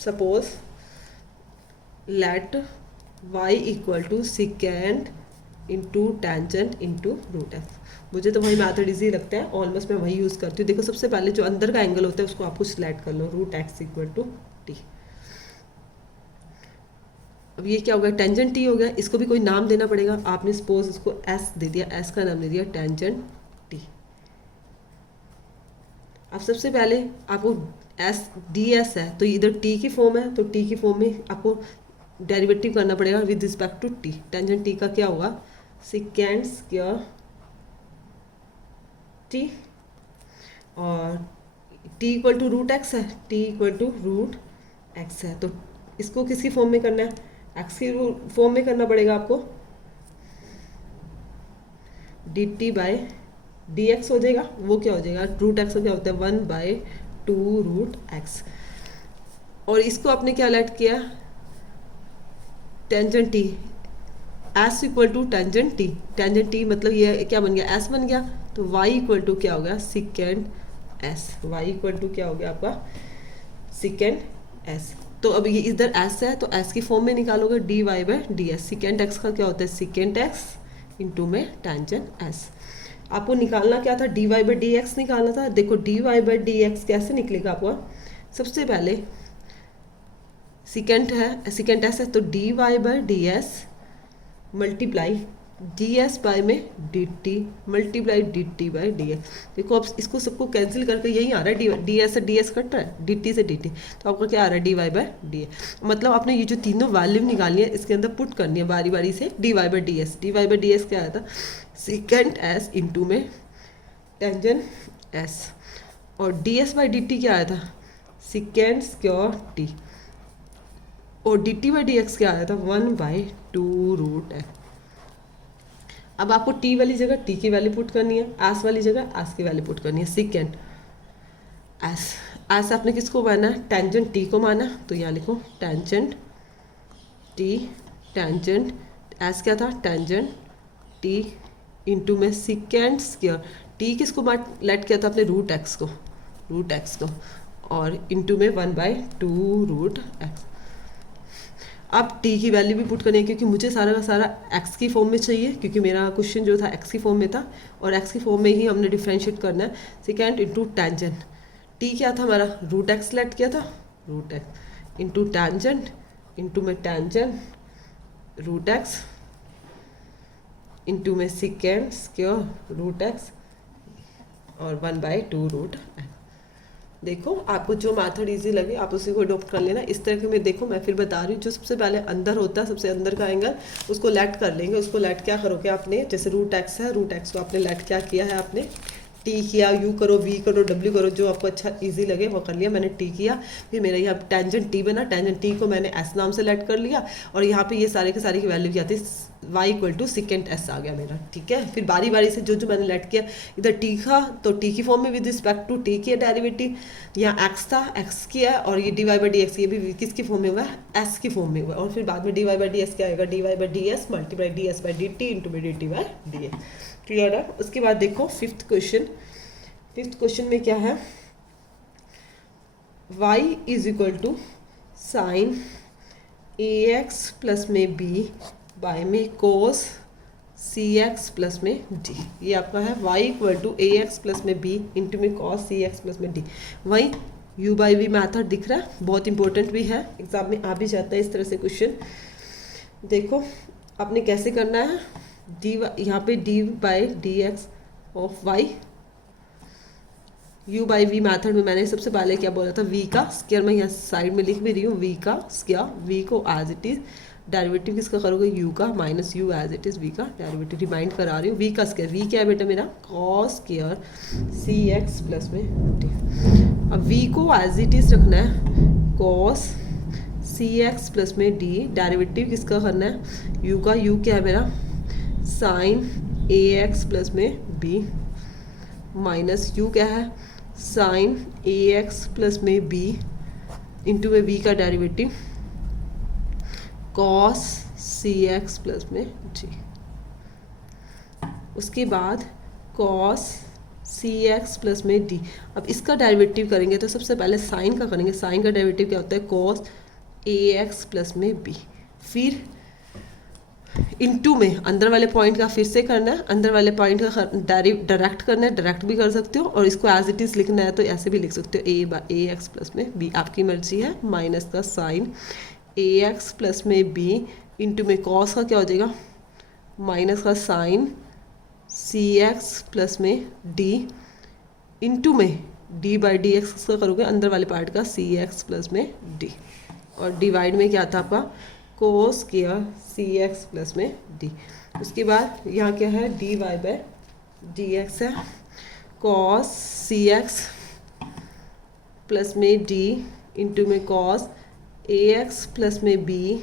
suppose let y equal to secant into tangent into root x. मुझे तो वही मेथड इजी लगता है, ऑलमोस्ट मैं वही यूज़ करती हूँ। देखो सबसे पहले जो अंदर का एंगल होता है उसको आपको सिलेक्ट कर लो, root X equal to T. अब ये क्या हो गया? टेंजेंट टी हो गया। इसको भी कोई नाम देना पड़ेगा। आपने सपोज इसको एस दे दिया, एस का नाम दे दिया टेंजेंट टी। अब सबसे पहले आपको एस डी एस है तो इधर टी की फॉर्म है, तो टी की फॉर्म में आपको डेरिवेटिव करना पड़ेगा with respect to T. Tangent T का क्या होगा? सिकेंड स्क्वायर टी, और T equal to root x है, T equal to root x है। तो इसको किसकी फॉर्म में करना है? एक्स की फॉर्म में करना पड़ेगा आपको। D T by D X हो जाएगा, वो क्या हो जाएगा? रूट एक्स का क्या होता है? 1/2 रूट एक्स। और इसको आपने क्या लेट किया? Tangent t, s equal to tangent t. Tangent t मतलब ये क्या बन गया? एस बन गया। तो वाई इक्वल टू क्या हो गया? Secant s. Y equal to क्या हो गया आपका? Secant s. तो अब ये इधर एस है तो एस की फॉर्म में निकालोगे d Y by D s. Secant x का क्या होता है? सिकेंड एक्स इंटू में टेंजेंट एस। आपको निकालना क्या था, dy बाई डी एक्स निकालना था। देखो dy बाई डी एक्स कैसे निकलेगा आपका, सबसे पहले सिकेंट एस है तो dy by D S multiply D S by में D T multiply D T by D X. देखो अब इसको सबको कैंसिल करके यही आ रहा है, डी एस से डी एस कट रहा है, डी टी से डी टी, तो आपको क्या आ रहा है, d Y by D a. मतलब आपने ये जो तीनों वैल्यू निकालनी है इसके अंदर पुट करनी है बारी बारी से, d Y by D s. D Y by D s क्या आया था, सिकेंट एस इंटू में टेंजेंट एस, और d S by D t क्या आया था, सिकेंड स्क्वायर टी, और d T by D x क्या आया था, 1/2√x। अब आपको t वाली जगह t की वैल्यू पुट करनी है, एस वाली जगह एस की वैल्यू पुट करनी है। सिकेंड एस आपने किसको माना है, टेंजेंट t को माना, तो यहाँ लिखो टेंजेंट t, टेंजेंट एस क्या था, टेंजेंट t इंटू में सिकेंड स्क्वायर t किसको लेट किया था अपने √x को, और इंटू में 1/2√x। अब t की वैल्यू भी पुट करनी है क्योंकि मुझे सारा का सारा x की फॉर्म में चाहिए, क्योंकि मेरा क्वेश्चन जो था x की फॉर्म में था और x की फॉर्म में ही हमने डिफ्रेंशिएट करना है। सेकेंड इंटू टेंजेंट, t क्या था हमारा, √x सेलेक्ट किया था, √x इंटू टेंजेंट इंटू में टेंजेंट √x इंटू में सिकेंड स्क्वायर √x और 1/2√x। देखो आपको जो मेथड इजी लगे आप उसी को अडोप्ट कर लेना। इस तरह के मैं देखो मैं फिर बता रही हूँ, जो सबसे पहले अंदर होता है, सबसे अंदर का एंगल उसको लेट कर लेंगे। उसको लेट क्या करोगे आपने, जैसे √x है, √x को आपने लेट क्या किया है, आपने t किया, u करो, v करो, w करो, जो आपको अच्छा इजी लगे वो कर लिया। मैंने t किया, फिर मेरा यहाँ टेंजेंट t बना, टेंजेंट t को मैंने s नाम से लेट कर लिया, और यहाँ पे ये सारे के सारे की वैल्यू क्या थी, y equal to secant s आ गया मेरा, ठीक है। फिर बारी बारी से जो जो मैंने लेट किया, इधर t था तो t की फॉर्म में विद रिस्पेक्ट टू t किया डेरिवेटिव, यहाँ x था x किया, और ये dy बाई डी एक्स ये भी किसकी फॉर्म में हुआ है, s की फॉर्म में हुआ है, और फिर बाद में dy बाई डी एस क्या आएगा, dy by D S multiply D S by D T into में D T by D A. Clear है। उसके बाद देखो फिफ्थ क्वेश्चन में क्या है, y is equal to sine A x plus में b बाय में कोस सी एक्स प्लस में डी। ये आपका है y equal to a x plus में b इंटू में कॉस सी एक्स प्लस में डी। वही u बाई वी मैथड दिख रहा है, बहुत इंपॉर्टेंट भी है, एग्जाम में आ भी जाता है इस तरह से क्वेश्चन। देखो आपने कैसे करना है, डी यहाँ पे d by D x of y, u by v method में मैंने सबसे पहले क्या बोला था, v का स्क्वायर, मैं यहाँ साइड में लिख भी रही हूँ, v का स्क्वायर, v को एज इट इज डेरिवेटिव किसका करोगे, u का minus u as it is v का डेरिवेटिव, रिमाइंड करा रही हूँ। v का स्क्वायर, v क्या है बेटा मेरा, cos square C x plus में डी। अब v को एज इट इज रखना है, कॉस सी एक्स प्लस में डी, डेरिवेटिव किसका करना है, u का, u क्या है मेरा साइन ए एक्स प्लस में b, माइनस u क्या है साइन ए एक्स प्लस में बी इंटू में v का derivative cos c x plus में जी। उसके बाद कॉस सी एक्स प्लस में डी। अब इसका डेरिवेटिव करेंगे तो सबसे पहले साइन का करेंगे, साइन का डेरिवेटिव क्या होता है, कॉस ए एक्स प्लस में बी, फिर इनटू में अंदर वाले पॉइंट का फिर से करना है, अंदर वाले पॉइंट का डायरेक्ट करना है, डायरेक्ट भी कर सकते हो, और इसको एज इट इज़ लिखना है तो ऐसे भी लिख सकते हो, ए बाई ए एक्स प्लस में बी, आपकी मर्जी है, माइनस का साइन ए एक्स प्लस में बी इंटू में कॉस का क्या हो जाएगा, माइनस का साइन सी एक्स प्लस में डी इंटू में डी बाई डी एक्स का करोगे अंदर वाले पार्ट का सी एक्स प्लस में डी, और डिवाइड में क्या था आपका कोस किया सी एक्स प्लस में डी। उसके बाद यहाँ क्या है, d Y by D x है, कॉस सी एक्स प्लस में डी इंटू में कॉस ए एक्स प्लस में बी,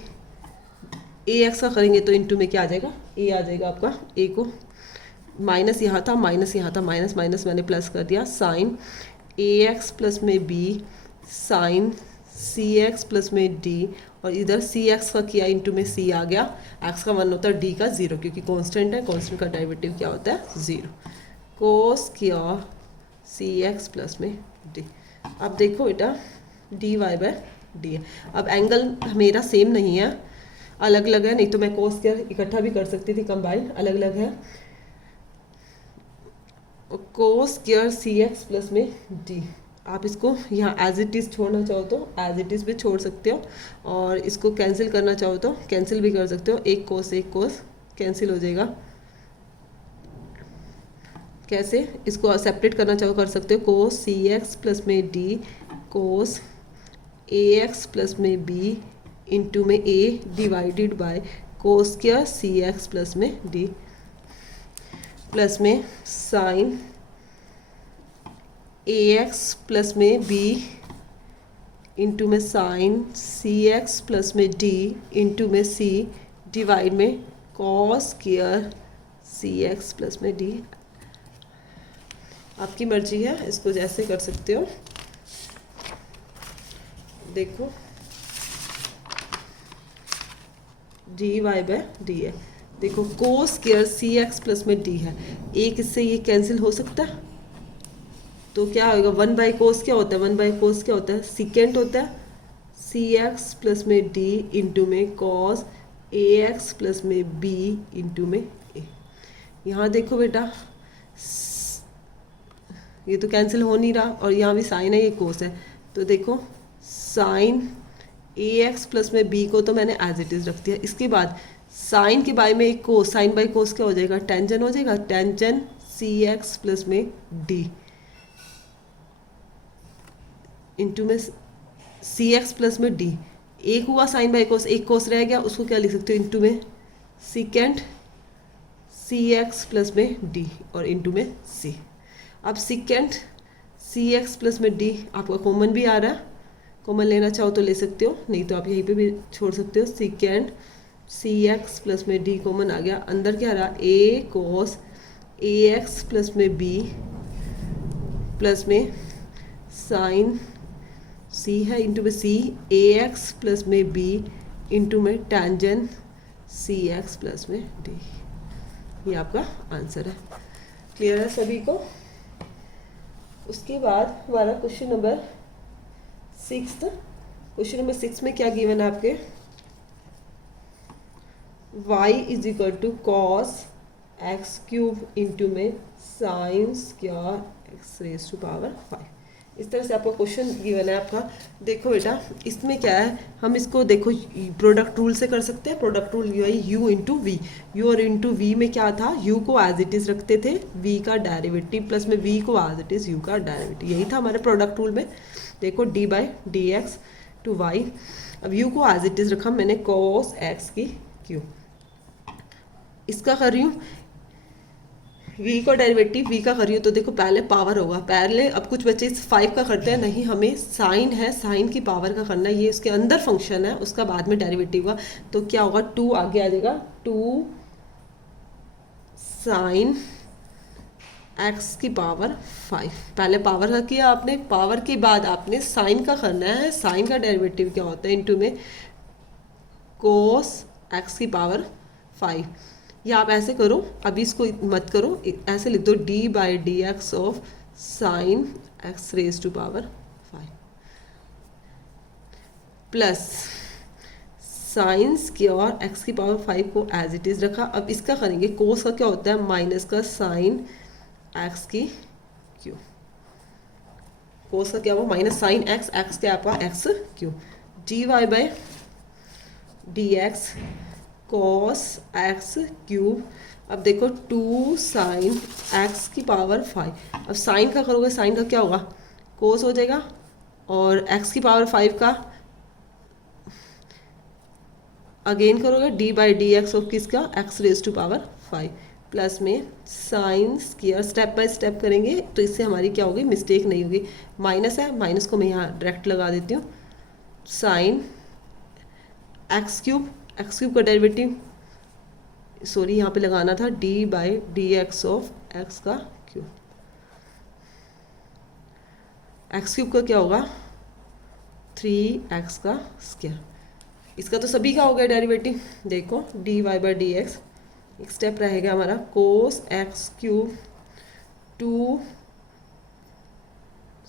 ए एक्स का करेंगे तो इंटू में क्या आ जाएगा, ए आ जाएगा आपका, ए को माइनस यहाँ था, माइनस यहाँ था, माइनस माइनस मैंने प्लस कर दिया, साइन ए एक्स प्लस में B sign C x plus में डी, और इधर सी एक्स का किया इंटू में सी आ गया, एक्स का 1 होता है, डी का 0, क्योंकि कांस्टेंट है, कांस्टेंट का डेरिवेटिव क्या होता है 0, कोस किया सी एक्स प्लस में डी। अब देखो बेटा डी वाई बाई डी है। अब एंगल मेरा सेम नहीं है, अलग अलग है, नहीं तो मैं कोस स्क्वायर इकट्ठा भी कर सकती थी, कंबाइन, अलग अलग है। और कोस स्क्वायर सी एक्स प्लस में डी। आप इसको यहाँ एज इट इज़ छोड़ना चाहो तो एज इट इज़ भी छोड़ सकते हो, और इसको कैंसिल करना चाहो तो कैंसिल भी कर सकते हो। एक कोस कैंसिल हो जाएगा। कैसे इसको सेपरेट करना चाहो कर सकते हो। कोस सी एक्स प्लस में D cos A x plus में बी इंटू में A divided by cos square C x plus में डी प्लस में साइन ए एक्स प्लस में बी इंटू में साइन सी एक्स प्लस में डी इंटू में C divide में cos square C x plus में डी। आपकी मर्जी है, इसको जैसे कर सकते हो। देखो डी वाई बाय डी है। देखो कोस स्क्वायर सी एक्स प्लस में डी है, एक इससे ये कैंसिल हो सकता है, तो क्या होगा 1 बाई कोस क्या होता है, 1 बाई कोस क्या होता है, सीकेंट होता है सी एक्स प्लस में डी इंटू में कॉस ए एक्स प्लस में बी इंटू में ए। यहाँ देखो बेटा ये तो कैंसिल हो नहीं रहा, और यहाँ भी साइन है, ये कोस है, तो देखो साइन ए एक्स प्लस में बी को तो मैंने एज इट इज़ रख दिया। इसके बाद साइन के बाय में एक कोस, साइन बाई कोस क्या हो जाएगा, टेंजन हो जाएगा, टेंजन सी एक्स प्लस में डी इंटू में सी एक्स प्लस में डी। एक हुआ साइन बाई कोस, एक कोस रह गया, उसको क्या लिख सकते हो, इंटू में सीकेंट सी एक्स प्लस में डी और इंटू में सी। अब सीकेंट सी एक्स प्लस में डी आपका कॉमन भी आ रहा है, कॉमन लेना चाहो तो ले सकते हो, नहीं तो आप यहीं पे भी छोड़ सकते हो। सीकेंट सी एक्स प्लस में डी कॉमन आ गया, अंदर क्या रहा ए कोस ए एक्स प्लस में बी प्लस में साइन सी है इंटू में सी ए एक्स प्लस में बी इंटू में टेंजन सी एक्स प्लस में डी। ये आपका आंसर है। क्लियर है सभी को। उसके बाद हमारा क्वेश्चन नंबर 6। क्वेश्चन नंबर 6 में क्या गिवन है आपके, y is equal to cos x cube into में sine square x raise to power 5। इस तरह से आपका क्वेश्चन गिवन है आपका। देखो बेटा इसमें क्या है, हम इसको देखो प्रोडक्ट रूल से कर सकते हैं। Product rule u into v, u और इंटू वी में क्या था, यू को एज इट इज़ रखते थे, वी का डेरिवेटिव प्लस में वी को एज इट इज़ यू का डेरिवेटिव, यही था हमारे प्रोडक्ट रूल में। देखो d by D x to y, अब यू को एज इट इज़ रखा मैंने कॉस एक्स की क्यू। इसका कर रही हूँ v को डेरिवेटिव v का कर रही हूँ, तो देखो पहले पावर होगा, पहले अब कुछ बच्चे इस 5 का करते हैं, नहीं हमें साइन है, साइन की पावर का करना है, ये उसके अंदर फंक्शन है, उसका बाद में डेरिवेटिव होगा, तो क्या होगा 2 आगे आ जाएगा, 2 साइन x की पावर 5। पहले पावर का किया आपने, पावर के बाद आपने साइन का करना है, साइन का डेरिवेटिव क्या होता है इंटू में कोस x की पावर 5। या आप ऐसे करो, अभी इसको मत करो, ऐसे लिख दो d by D x of sine x raise to power 5 plus sine square x की पावर 5 को एज इट इज़ रखा। अब इसका करेंगे कोस का क्या होता है, माइनस का साइन एक्स की क्यू। कोस का क्या हुआ, माइनस साइन एक्स, एक्स क्या आपका x cube, d Y by D x cos x cube. अब देखो 2 साइन एक्स की पावर 5, अब साइन का करोगे, साइन का क्या होगा कोस हो जाएगा, और एक्स की पावर 5 का अगेन करोगे D by D x of किसका X raise to power 5 plus में sine square, step by step करेंगे तो इससे हमारी क्या होगी मिस्टेक नहीं होगी। माइनस है, माइनस को मैं यहाँ डायरेक्ट लगा देती हूँ, साइन एक्स क्यूब का डेरिवेटिव, सॉरी यहाँ पे लगाना था D by D x of x का क्यूब। एक्स क्यूब का क्या होगा 3x का स्क्वायर, इसका तो सभी का हो गया डेरिवेटिव। देखो d Y by D x, एक स्टेप रहेगा हमारा cos x cube 2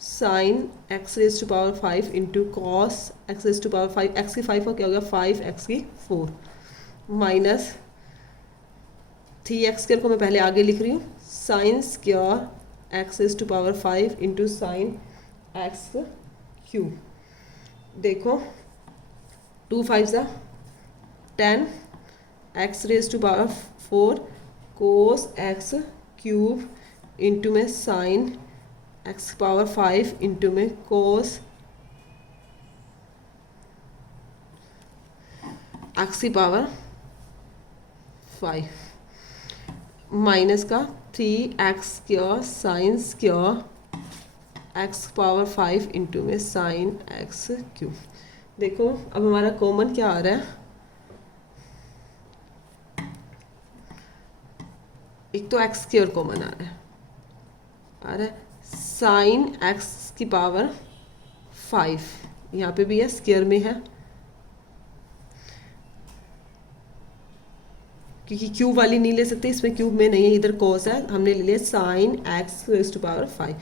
sine x raise to power 5 into cos x raise to power 5, x की 5 का क्या हो गया 5x की 4 माइनस 3x स्क्वायर को मैं पहले आगे लिख रही हूँ, sine square x raise to power 5 into sine x cube. देखो 2 5 सा 10 x raise to power 4 cos x cube into में साइन एक्स पावर 5 इंटू में कोस एक्स की पावर 5 माइनस का 3x square sine square x power 5 into में sine x cube. देखो अब हमारा कॉमन क्या आ रहा है, एक तो एक्स स्क्वायर कॉमन आ रहा है साइन एक्स की पावर 5, यहाँ पे भी है स्क्वायर में है क्योंकि क्यूब वाली नहीं ले सकते, इसमें क्यूब में नहीं है, इधर कॉस है, हमने ले लिया sine x raise to power 5।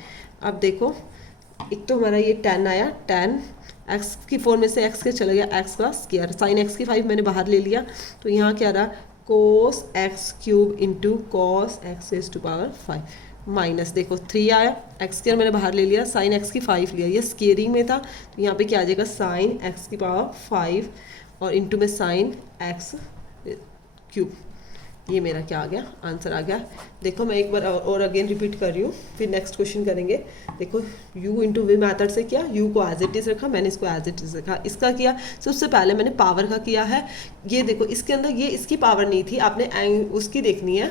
अब देखो एक तो हमारा ये 10 आया, 10 एक्स की 4 में से एक्स के चला गया एक्स का स्क्वायर, साइन एक्स की 5 मैंने बाहर ले लिया, तो यहाँ क्या रहा cos x cube into cos x raise to power 5 minus देखो 3 आया, एक्स स्क्वायर मैंने बाहर ले लिया, साइन एक्स की 5 लिया, ये स्क्वेयरिंग में था, तो यहाँ पे क्या आ जाएगा साइन एक्स की पावर 5 और इंटू में साइन एक्स क्यूब। ये मेरा क्या आ गया, आंसर आ गया। देखो मैं एक बार और अगेन रिपीट कर रही हूँ, फिर नेक्स्ट क्वेश्चन करेंगे। देखो u इंटू वी मैथड से किया, u को एज इट इज़ रखा, मैंने इसको एज इट इज़ रखा। इसका किया सबसे पहले मैंने पावर का किया है, ये देखो इसके अंदर ये इसकी पावर नहीं थी, आपने उसकी देखनी है,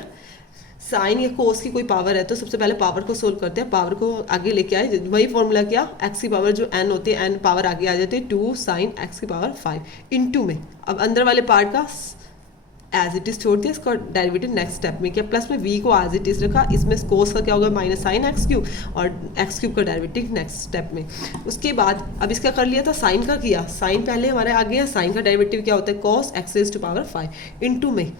साइन या कोस की कोई पावर है तो सबसे पहले पावर को सोल्व करते हैं, पावर को आगे लेके आए, वही फॉर्मूला किया, एक्स की पावर जो n होती है n पावर आगे आ जाती है 2 साइन एक्स की पावर 5 इंटू में, अब अंदर वाले पार्ट का एज इट इज छोड़ दिया, इसका डेरिवेटिव नेक्स्ट स्टेप में किया, प्लस में v को एज इट इज रखा, इसमें कोस का क्या होगा माइनस साइन एक्स क्यूब और एक्स क्यूब का डेरिवेटिव नेक्स्ट स्टेप में। उसके बाद अब इसका कर लिया था, साइन का किया, साइन पहले हमारे आ गया, साइन का डेरिवेटिव क्या होता है cos x raise to power 5 into में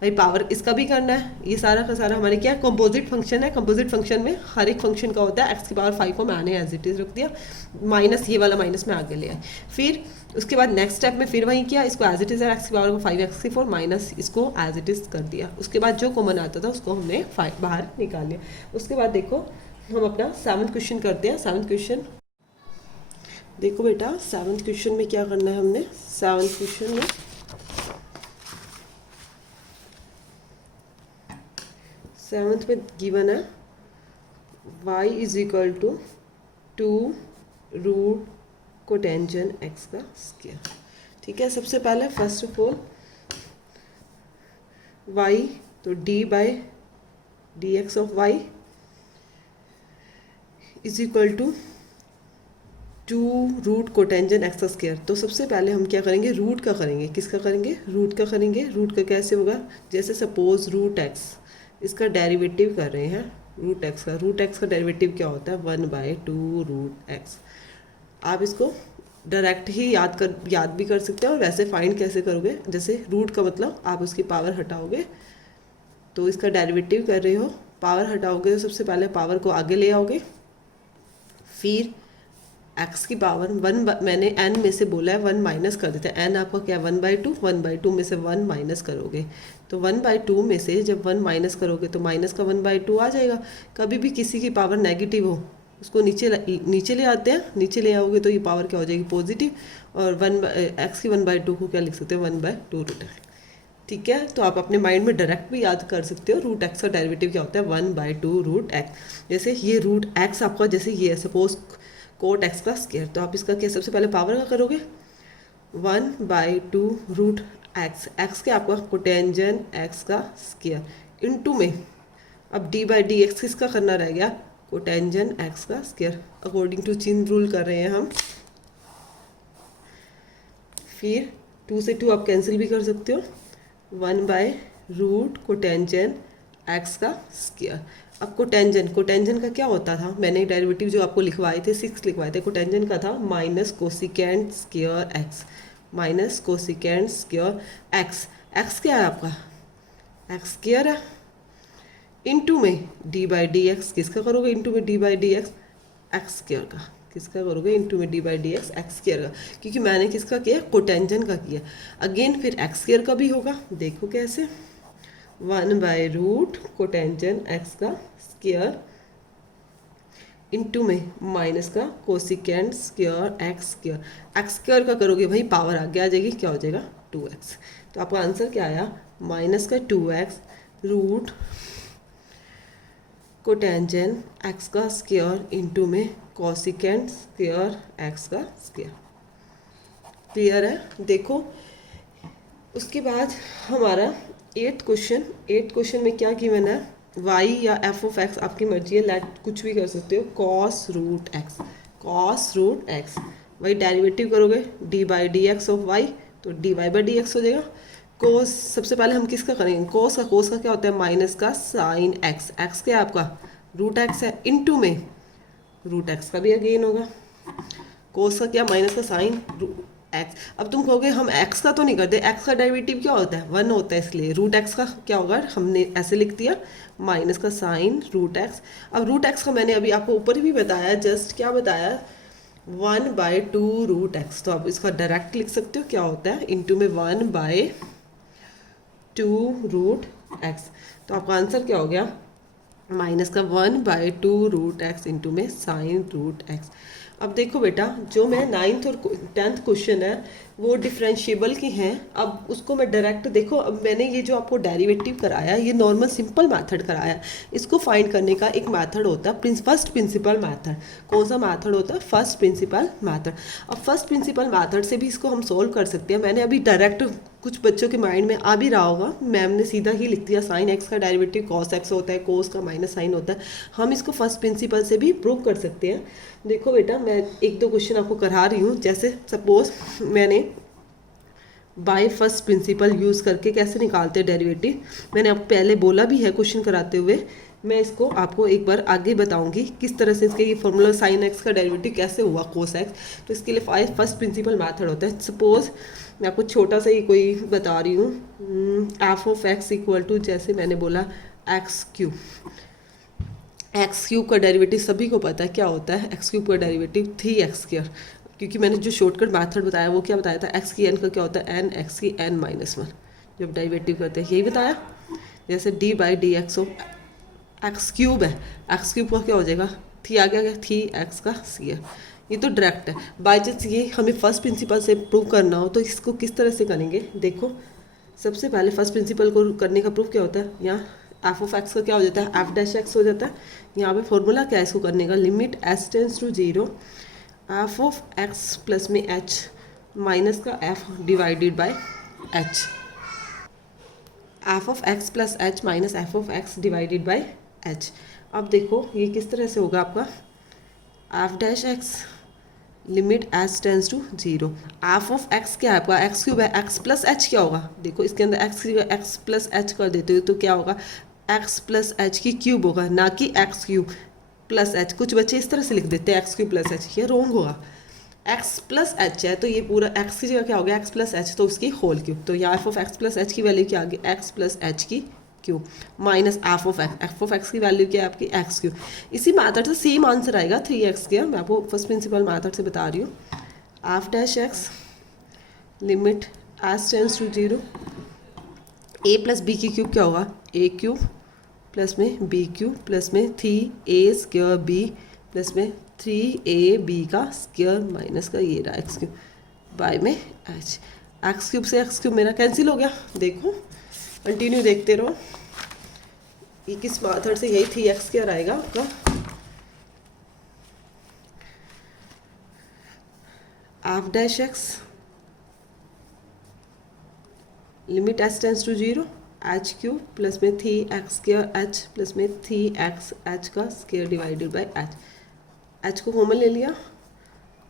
भाई पावर इसका भी करना है, ये सारा का सारा हमारे क्या कंपोजिट फंक्शन है, कंपोजिट फंक्शन में हर एक फंक्शन का होता है, एक्स की पावर 5 को मैंने एज इट इज रख दिया, माइनस ये वाला माइनस में आगे ले आए, फिर उसके बाद नेक्स्ट स्टेप में फिर वही किया, इसको एज इट इज एक्स की पावर को 5 एक्स की 4 माइनस इसको एज इट इज कर दिया, उसके बाद जो कॉमन आता था उसको हमने बाहर निकाल लिया। उसके बाद देखो हम अपना 7th क्वेश्चन करते हैं। 7th क्वेश्चन देखो बेटा, 7th क्वेश्चन में क्या करना है हमने, 7th क्वेश्चन में 7th में गिवन है y is equal to 2 root cotangent x का स्क्वायर। ठीक है, सबसे पहले फर्स्ट ऑफ ऑल y तो d by D x of y is equal to 2 root cotangent X का स्क्वायर। तो सबसे पहले हम क्या करेंगे, रूट का करेंगे, किसका करेंगे रूट का करेंगे। रूट का कैसे होगा, जैसे सपोज रूट एक्स इसका डेरिवेटिव कर रहे हैं, रूट एक्स का डेरिवेटिव क्या होता है 1/2 रूट एक्स। आप इसको डायरेक्ट ही याद भी कर सकते हैं, और वैसे फाइंड कैसे करोगे, जैसे रूट का मतलब आप उसकी पावर हटाओगे, तो इसका डेरिवेटिव कर रहे हो, पावर हटाओगे तो सबसे पहले पावर को आगे ले आओगे, फिर एक्स की पावर 1 मैंने n में से बोला है 1 माइनस कर देते हैं, n आपका क्या 1/2, 1/2 में से 1 माइनस करोगे, तो 1/2 में से जब 1 माइनस करोगे तो माइनस का 1/2 आ जाएगा। कभी भी किसी की पावर नेगेटिव हो उसको नीचे ले आते हैं, नीचे ले आओगे तो ये पावर क्या हो जाएगी पॉजिटिव, और एक्स की 1/2 को क्या लिख सकते हो 1/2 रूट एक्स। ठीक है, तो आप अपने माइंड में डायरेक्ट भी याद कर सकते हो, रूट एक्स का डेरिवेटिव क्या होता है 1/2 रूट एक्स। जैसे ये रूट एक्स आपका जैसे ये है सपोज कोट एक्स का स्क्वायर, तो आप इसका क्या सबसे पहले पावर का करोगे 1/2 रूट एक्स, एक्स के आपका कोटेंजन एक्स का स्क्वायर इनटू में, अब डी बाई डी एक्स किसका करना रह गया कोटेंजन एक्स का square, according to chain rule कर रहे हैं हम। फिर 2 से 2 आप कैंसिल भी कर सकते हो, 1/रूट कोटेंजन एक्स का स्क्वायर। अब कोटेंजन का क्या होता था, मैंने डेरिवेटिव जो आपको लिखवाए थे 6 लिखवाए थे, कोटेंजन का था minus cosecant square x, minus cosecant square x, x क्या है आपका एक्स स्क्वायर है, इनटू में डी बाई डी एक्स, किसका करोगे इनटू में D by D X x square का, किसका करोगे इनटू में D by D X x square का, क्योंकि मैंने किसका किया कोटेंजन का किया। अगेन फिर एक्स स्क्वायर का भी होगा, देखो कैसे 1/रूट कोटेंजन एक्स का स्क्वायर इनटू में माइनस का cosecant square x square, x square का करोगे भाई पावर आगे आ जाएगी, क्या हो जाएगा 2x। तो आपका आंसर क्या आया, माइनस का 2x रूट कोटेंजेंट एक्स का स्क्वायर इनटू में कोसिकेंड स्क्वायर एक्स का स्क्वायर। क्लियर है। देखो उसके बाद हमारा 8th क्वेश्चन में क्या गिवन है, y या f ऑफ x आपकी मर्जी है, लेट कुछ भी कर सकते हो, कॉस रूट एक्स, वही डेरिवेटिव करोगे D by D x of Y, तो D Y by D X हो जाएगा। कोस सबसे पहले हम किसका करेंगे, कोस का क्या होता है, माइनस का साइन एक्स, एक्स क्या है आपका रूट एक्स है, इनटू में रूट एक्स का भी अगेन होगा, कोस का क्या माइनस का साइन एक्स। अब तुम कहोगे हम एक्स का तो नहीं करते, एक्स का डेरिवेटिव क्या होता है 1 होता है, इसलिए रूट एक्स का क्या होगा, हमने ऐसे लिख दिया माइनस का साइन रूट एक्स। अब रूट एक्स का मैंने अभी आपको ऊपर भी बताया, जस्ट क्या बताया 1/2 रूट एक्स, तो आप इसका डायरेक्ट लिख सकते हो क्या होता है, इनटू में 1/2 रूट एक्स। तो आपका आंसर क्या हो गया, माइनस का 1/2 रूट एक्स इंटू में साइन रूट एक्स। अब देखो बेटा, जो मैं 9th और 10th क्वेश्चन है वो डिफरेंशिएबल के हैं, अब उसको मैं डायरेक्ट देखो, अब मैंने ये जो आपको डेरिवेटिव कराया ये नॉर्मल सिंपल मेथड कराया, इसको फाइंड करने का एक मेथड होता है फर्स्ट प्रिंसिपल मेथड। कौन सा मेथड होता है, फर्स्ट प्रिंसिपल मेथड। अब फर्स्ट प्रिंसिपल मेथड से भी इसको हम सोल्व कर सकते हैं। मैंने अभी डायरेक्ट, कुछ बच्चों के माइंड में आ भी रहा होगा, मैम ने सीधा ही लिख दिया साइन एक्स का डेरिवेटिव कॉस एक्स होता है, कोस का माइनस साइन होता है, हम इसको फर्स्ट प्रिंसिपल से भी प्रूव कर सकते हैं। देखो बेटा, मैं 1-2 क्वेश्चन आपको करा रही हूँ, जैसे सपोज मैंने बाय फर्स्ट प्रिंसिपल यूज़ करके कैसे निकालते हैं डेरिवेटिव, मैंने आपको पहले बोला भी है क्वेश्चन कराते हुए, मैं इसको आपको एक बार आगे बताऊंगी किस तरह से इसके ये फॉर्मूला साइन एक्स का डेरिवेटिव कैसे हुआ कोस एक्स। तो इसके लिए फर्स्ट प्रिंसिपल मेथड होता है। सपोज मैं आपको छोटा सा ही कोई बता रही हूँ, f of x equal to, जैसे मैंने बोला एक्स क्यूब का डेरिवेटिव सभी को पता है क्या होता है, एक्स क्यूब का डेरिवेटिव 3x स्क्वायर, क्योंकि मैंने जो शॉर्टकट मेथड बताया वो क्या बताया था, एक्स की एन का क्या होता है एन, एक्स की एन माइनस 1, जब डेरिवेटिव करते हैं यही बताया। जैसे D by D x of x cube है, एक्स क्यूब का क्या हो जाएगा, थी आ गया 3x का स्क्वायर, ये तो डायरेक्ट है। बाई चांस ये हमें फर्स्ट प्रिंसिपल से प्रूव करना हो तो इसको किस तरह से करेंगे, देखो सबसे पहले फर्स्ट प्रिंसिपल को करने का प्रूफ क्या होता है, यहाँ एफ ऑफ एक्स का क्या हो जाता है, एफ डैश एक्स हो जाता है। यहाँ पे फॉर्मूला क्या है इसको करने का, limit S tends to 0 f of x plus में एच माइनस का f divided by h, f of x plus h minus F of x divided by h. अब देखो ये किस तरह से होगा आपका, f dash x limit h tends to 0, f of x क्या है आपका एक्स क्यूब है, एक्स प्लस एच क्या होगा, देखो इसके अंदर एक्स प्लस एच कर देते हो तो क्या होगा, एक्स प्लस एच की क्यूब होगा, ना कि एक्स क्यूब प्लस एच। कुछ बच्चे इस तरह से लिख देते हैं एक्स क्यूब प्लस एच, ये रॉन्ग होगा, एक्स प्लस एच है तो ये पूरा एक्स की जगह क्या हो गया एक्स प्लस एच, तो उसकी होल क्यूब, तो यहाँ F of x plus H की वैल्यू क्या आ गई, एक्स प्लस एच की cube minus F of x की वैल्यू क्या है आपकी एक्स क्यूब। इसी मैथड से सेम आंसर आएगा 3x का, मैं आपको फर्स्ट प्रिंसिपल मैथड से बता रही हूँ, f dash x limit h tends to 0, a plus b की क्यूब क्या होगा, ए क्यूब प्लस में बी क्यूब प्लस में 3a स्क्वायर बी प्लस में 3ab का स्क्वायर माइनस का ये रहा एक्स क्यूब बाय में एच, एक्स क्यूब से एक्स क्यूब मेरा कैंसिल हो गया। देखो कंटिन्यू देखते रहो, ये किस मेथड से, यही 3x क्या आएगा आपका, f dash x limit h tends to 0 h cube plus में 3x स्क्वायर एच प्लस में 3x एच का square divided by h, h को कॉमन ले लिया,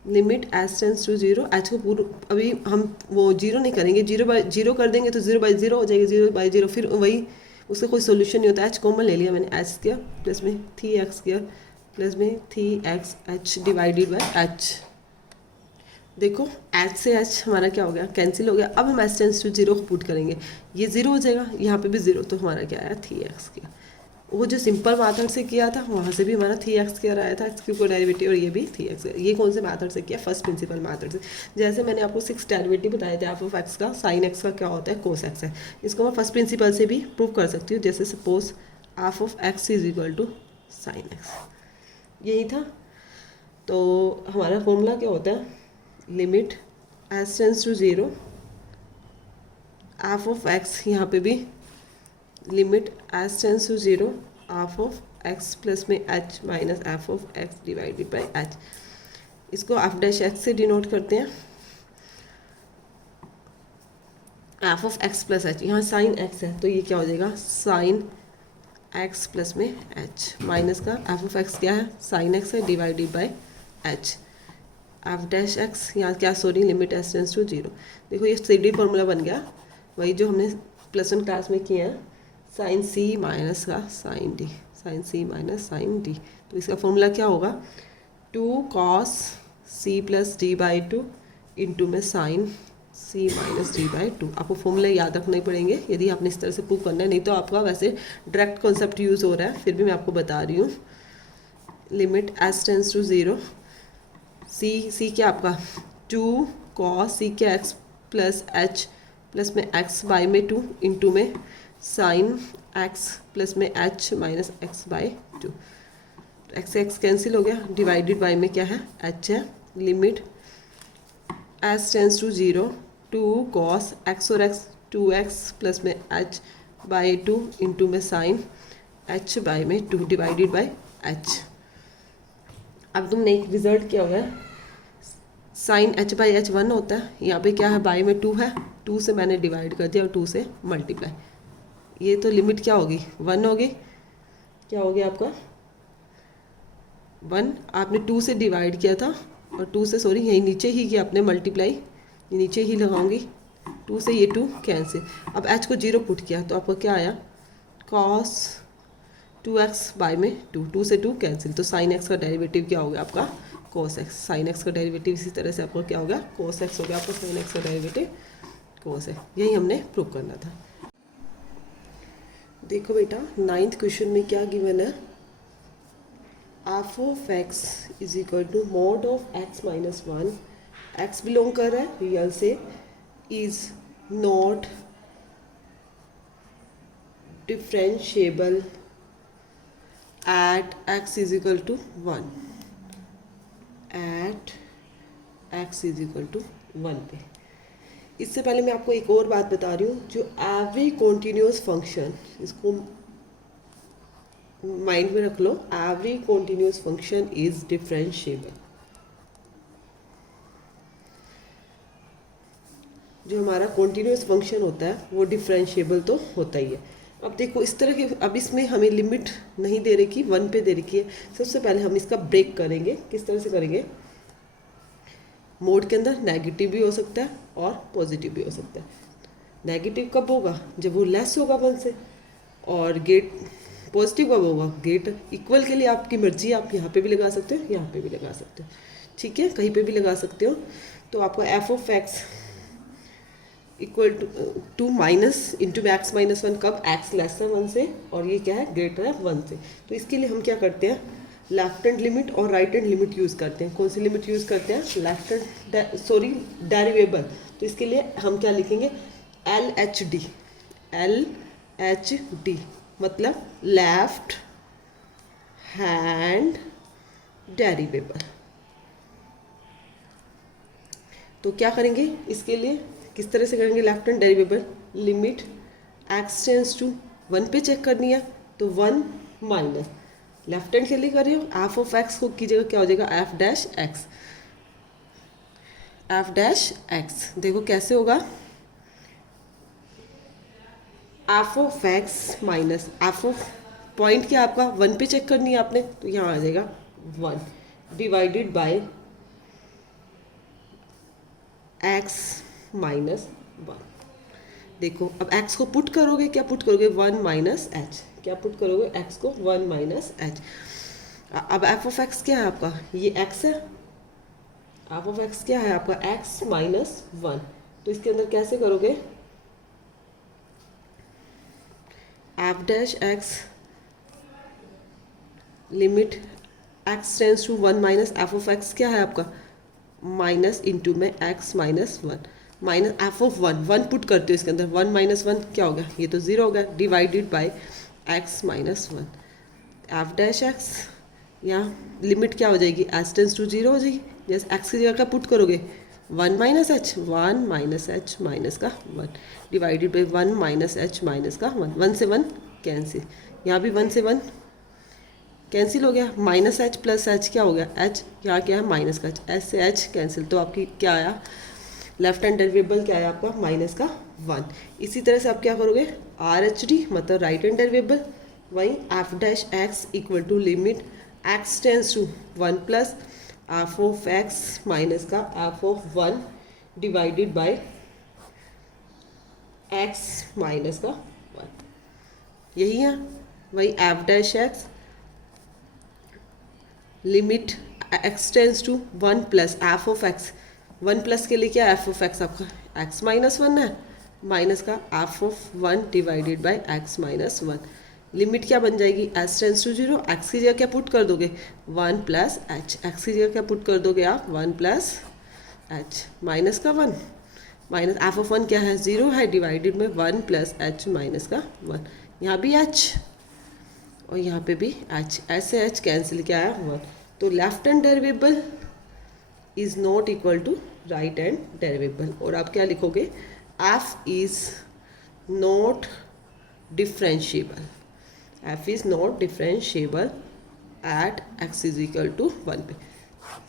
limit h tends to 0, h को पूरा अभी हम वो 0 नहीं करेंगे, 0/0 कर देंगे तो 0/0 हो जाएगी, 0/0 फिर वही उसका कोई सोल्यूशन नहीं होता, एच कॉमन ले लिया मैंने, एच स्क्वायर प्लस में 3x स्क्वायर प्लस में 3x H divided by H. देखो एच से एच हमारा क्या हो गया, कैंसिल हो गया। अब हम एच टेंस टू 0 को पुट करेंगे, ये 0 हो जाएगा, यहाँ पे भी 0, तो हमारा क्या आया 3x किया। वो जो सिंपल मैथड से किया था वहाँ से भी हमारा 3x किया आया था, एक्स क्यूब का डेरिवेटिव, और ये भी 3x। ये कौन से मैथड से किया, फर्स्ट प्रिंसिपल मैथड से। जैसे मैंने आपको 6 डेरिवेटिव बताए थे, एफ ऑफ एक्स का साइन एक्स का क्या होता है कोस एक्स है, इसको मैं फर्स्ट प्रिंसिपल से भी प्रूव कर सकती हूँ। जैसे suppose F of x is equal to sine X, यही था। तो हमारा फॉर्मूला क्या होता है, limit S tends to zero F of X, यहाँ पे भी limit S tends to zero F of x plus में H minus F of x divided by H. इसको एफ डैश एक्स से डिनोट करते हैं, F of x plus H, यहाँ sine x है तो ये क्या हो जाएगा साइन एक्स प्लस में एच माइनस का एफ ऑफ एक्स क्या है साइन एक्स है divided by h f dash x, यहाँ क्या sorry limit S tends to zero. देखो ये सी डी फॉर्मूला बन गया, वही जो हमने प्लस वन क्लास में किया है, साइन सी माइनस का sine D, sine C minus sine D. तो इसका फॉर्मूला क्या होगा, two cos C plus D by two into में sine C minus D by two. आपको फॉर्मूले याद रखने पड़ेंगे यदि आपने इस तरह से प्रूव करना है, नहीं तो आपका वैसे डायरेक्ट कॉन्सेप्ट यूज़ हो रहा है, फिर भी मैं आपको बता रही हूँ। Limit S tends to zero, C क्या आपका टू कॉस सी क्या एक्स प्लस एच प्लस में एक्स बाई में टू इंटू में साइन एक्स प्लस में H minus X by two. X X cancel हो गया, डिवाइडेड बाई में क्या है एच है। Limit S tends to zero two cos X और एक्स टू एक्स प्लस में एच बाई टू इंटू में साइन एच बाई में टू डिवाइडेड बाई एच। अब तुमने एक रिजल्ट क्या हुआ है, sine H by h one होता है, यहाँ पे क्या है बाई में टू है, टू से मैंने डिवाइड कर दिया और टू से मल्टीप्लाई, ये तो लिमिट क्या होगी वन होगी, क्या हो गया आपका वन। आपने टू से डिवाइड किया था और टू से सॉरी यही नीचे ही किया आपने मल्टीप्लाई, ये नीचे ही लगाऊंगी, टू से ये टू कैंसिल। अब एच को जीरो पुट किया तो आपका क्या आया कॉस टू एक्स बाई में टू, टू से टू कैंसिल, तो साइन एक्स का डेरिवेटिव क्या हो गया आपका कोस एक्स। साइन एक्स का डेरिवेटिव इसी तरह से आपको क्या हो गया कोस एक्स हो गया, आपका साइन एक्स का डेरिवेटिव कोस है। यही हमने प्रूव करना था। देखो बेटा 9th क्वेश्चन में क्या गिवन है, F of x is equal to mod of x minus one, x belong कर रहा है रियल से, is not differentiable at x is equal to one, at x is equal to one पे। इससे पहले मैं आपको एक और बात बता रही हूँ, जो एवरी कॉन्टिन्यूस फंक्शन, इसको माइंड में रख लो, every continuous function is differentiable. जो हमारा कॉन्टिन्यूस फंक्शन होता है वो डिफरेंशिएबल तो होता ही है। अब देखो इस तरह के, अब इसमें हमें लिमिट नहीं दे रखी, वन पे दे रखी है। सबसे पहले हम इसका ब्रेक करेंगे, किस तरह से करेंगे, मोड के अंदर नेगेटिव भी हो सकता है और पॉजिटिव भी हो सकता है। नेगेटिव कब होगा जब वो लेस होगा वन से, और गेट पॉजिटिव कब होगा गेट इक्वल के लिए आपकी मर्जी, आप यहाँ पे भी लगा सकते हो यहाँ पे भी लगा सकते हो, ठीक है कहीं पे भी लगा सकते हो। तो आपका f of x equal to minus into में एक्स माइनस वन, कब एक्स लेस है वन से और ये क्या है ग्रेटर है वन से। तो इसके लिए हम क्या करते हैं, लेफ्ट हैंड लिमिट और राइट हैंड लिमिट यूज़ करते हैं। कौन सी लिमिट यूज़ करते हैं, लेफ्ट हैंड सॉरी डेरिवेबल। तो इसके लिए हम क्या लिखेंगे, L H D, L H D मतलब लेफ्ट हैंड डेरिवेबल। तो क्या करेंगे इसके लिए, किस तरह से करेंगे left hand derivable, limit x tends to one पे चेक करनी है तो वन माइनस लेफ्ट हैंड के लिए कर रही हो, एफ ऑफ एक्स को की जगह क्या हो जाएगा f dash x, F dash x. देखो कैसे होगा, F of x minus F of point क्या आपका वन पे चेक करनी है आपने, तो यहाँ आ जाएगा one divided by x minus one. देखो अब x को पुट करोगे, क्या पुट करोगे वन माइनस एच, क्या पुट करोगे x को वन माइनस एच। अब एफ ऑफ एक्स क्या है आपका, ये x है, एफ ऑफ एक्स क्या है आपका x माइनस वन। तो इसके अंदर कैसे करोगे, f dash x limit x tends to one minus F of x क्या है आपका माइनस इंटू में x minus one, minus F of one, one put करते हो इसके अंदर, वन माइनस वन क्या हो गया, ये तो ज़ीरो हो गया, divided by x minus one, F dash x यहाँ लिमिट क्या हो जाएगी, एच टेंस टू 0 हो जाएगी। जैसे एक्स की जगह क्या पुट करोगे, 1 minus H, 1 minus h minus का 1 divided by 1 minus h minus का 1, 1 से 1 कैंसिल, यहाँ भी 1 से 1 कैंसिल हो गया, माइनस एच प्लस एच क्या हो गया, एच, यहाँ क्या है माइनस का एच, एच से एच कैंसिल, तो आपकी क्या आया, लेफ्ट हैंड डेरिवेबल क्या है आपका, माइनस का 1। इसी तरह से आप क्या करोगे, आर एच डी मतलब राइट हैंड डेरिवेबल, वहीं f dash x equal to limit x tends to 1 plus f of x minus का f of 1 divided by x minus का 1, यही है। वही f dash x limit x tends to 1 plus f of x, 1 plus के लिए क्या f of x आपका x minus 1 है, माइनस का f of 1 divided by x minus 1, limit क्या बन जाएगी, एच टेंस टू 0, एक्स की जगह क्या पुट कर दोगे 1 प्लस एच, एक्स की जगह क्या पुट कर दोगे आप 1 प्लस एच माइनस का 1, माइनस एफ ऑफ 1 क्या है 0 है, डिवाइडेड में 1 प्लस एच माइनस का 1, यहाँ भी एच और यहाँ पे भी एच, ऐसे एच कैंसिल क्या आया 1, तो left hand derivable is not equal to right hand derivable, और आप क्या लिखोगे, f is not differentiable, f is not differentiable at x is equal to 1 पे,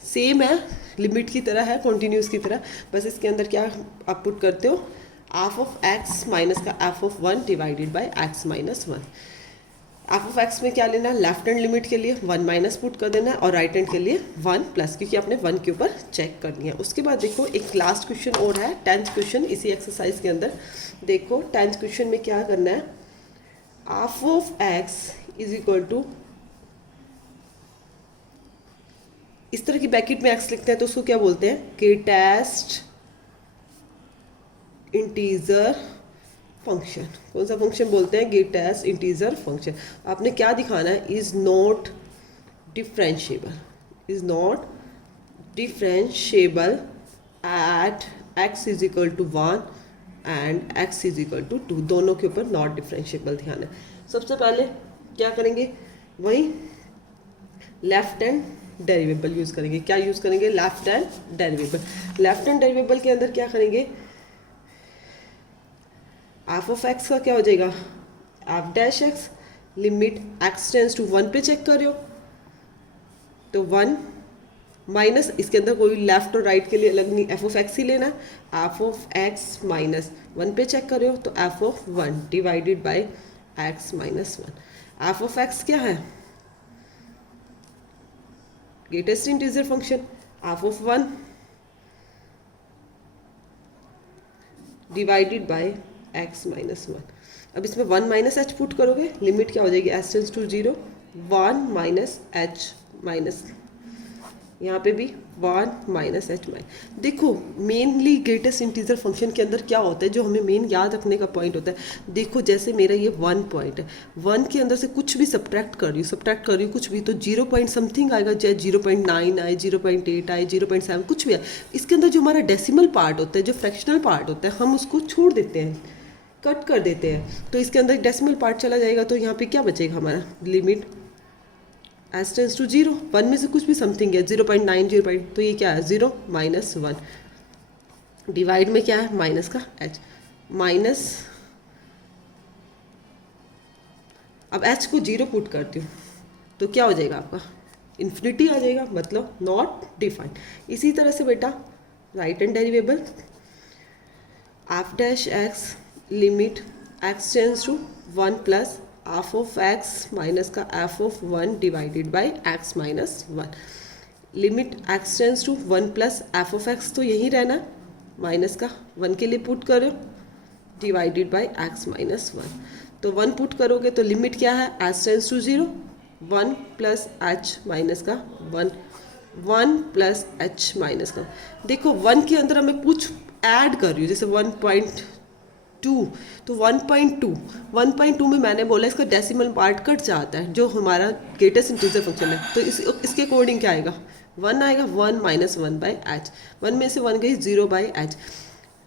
सेम है लिमिट की तरह है, कॉन्टिन्यूस की तरह, बस इसके अंदर क्या आप पुट करते हो, एफ ऑफ एक्स माइनस का f of 1 divided by x minus 1, f of x में क्या लेना है, लेफ्ट हैंड लिमिट के लिए 1 माइनस पुट कर देना है, और राइट हैंड के लिए 1 प्लस, क्योंकि आपने 1 के ऊपर चेक करनी है। उसके बाद देखो एक लास्ट क्वेश्चन और है, 10th क्वेश्चन इसी एक्सरसाइज के अंदर। देखो 10th क्वेश्चन में क्या करना है, F of x is equal to, इस तरह की ब्रैकेट में एक्स लिखते हैं तो उसको क्या बोलते हैं, ग्रेटेस्ट इंटीजर फंक्शन, कौन सा फंक्शन बोलते हैं, ग्रेटेस्ट इंटीजर फंक्शन। आपने क्या दिखाना है, is not differentiable, is not differentiable at x is equal to 1 and x is equal to 2, दोनों के ऊपर नॉट डिफरेंशिएबल ध्यान है। सबसे पहले क्या करेंगे, वही लेफ्ट हैंड डेरिवेबल यूज करेंगे, क्या यूज करेंगे, लेफ्ट हैंड डेरिवेबल। लेफ्ट हैंड डेरिवेबल के अंदर क्या करेंगे, एफ ऑफ एक्स का क्या हो जाएगा, f dash x limit x tends to 1 पे चेक कर रहे हो तो 1 माइनस, इसके अंदर कोई लेफ्ट और राइट के लिए अलग नहीं, एफ ऑफ एक्स ही लेना, एफ ऑफ एक्स माइनस 1 पे चेक कर रहे हो तो f of 1 divided by x minus 1, f of x क्या है, greatest integer function, f of 1 divided by x minus 1। अब इसमें 1 माइनस एच पुट करोगे, लिमिट क्या हो जाएगी, h tends to 0, 1 minus h minus, यहाँ पे भी 1 माइनस एच माइनस। देखो मेनली ग्रेटेस्ट इंटीजर फंक्शन के अंदर क्या होता है, जो हमें मेन याद रखने का पॉइंट होता है, देखो जैसे मेरा ये 1 पॉइंट है, 1 के अंदर से कुछ भी सब्ट्रैक्ट कर रही हूँ कुछ भी, तो 0 पॉइंट समथिंग आएगा, चाहे 0.9 आए, 0.8 आए, 0.7 कुछ भी आए, इसके अंदर जो हमारा डेसिमल पार्ट होता है, जो फ्रैक्शनल पार्ट होता है, हम उसको छोड़ देते हैं, कट कर देते हैं, तो इसके अंदर डेसिमल पार्ट चला जाएगा, तो यहाँ पे क्या बचेगा हमारा, लिमिट एच टेंस टू 0, 1 में से कुछ भी समथिंग है, 0.9 0. तो ये क्या है 0 माइनस 1, डिवाइड में क्या है माइनस का h माइनस, अब h को 0 पुट करती हूँ तो क्या हो जाएगा आपका, इन्फिनिटी आ जाएगा, मतलब नॉट डिफाइंड। इसी तरह से बेटा right hand derivable, f dash x limit x tends to 1 plus f of x minus का f of 1 divided by x minus 1, limit x tends to 1 plus f of x, तो यही रहना, minus का 1 के लिए पुट करो divided by x minus 1, तो 1 put करोगे तो लिमिट क्या है, h tends to 0, 1 plus h minus का 1, 1 प्लस एच माइनस का, देखो 1 के अंदर मैं कुछ ऐड कर रही हूँ, जैसे 1.2, तो 1.2 में मैंने बोला इसका डेसिमल पार्ट कट जाता है, जो हमारा ग्रेटेस्ट इंटीजर फंक्शन है, तो इसके अकॉर्डिंग क्या आएगा, 1 आएगा, 1 माइनस 1 बाई एच, 1 में से 1 गई 0 बाई एच,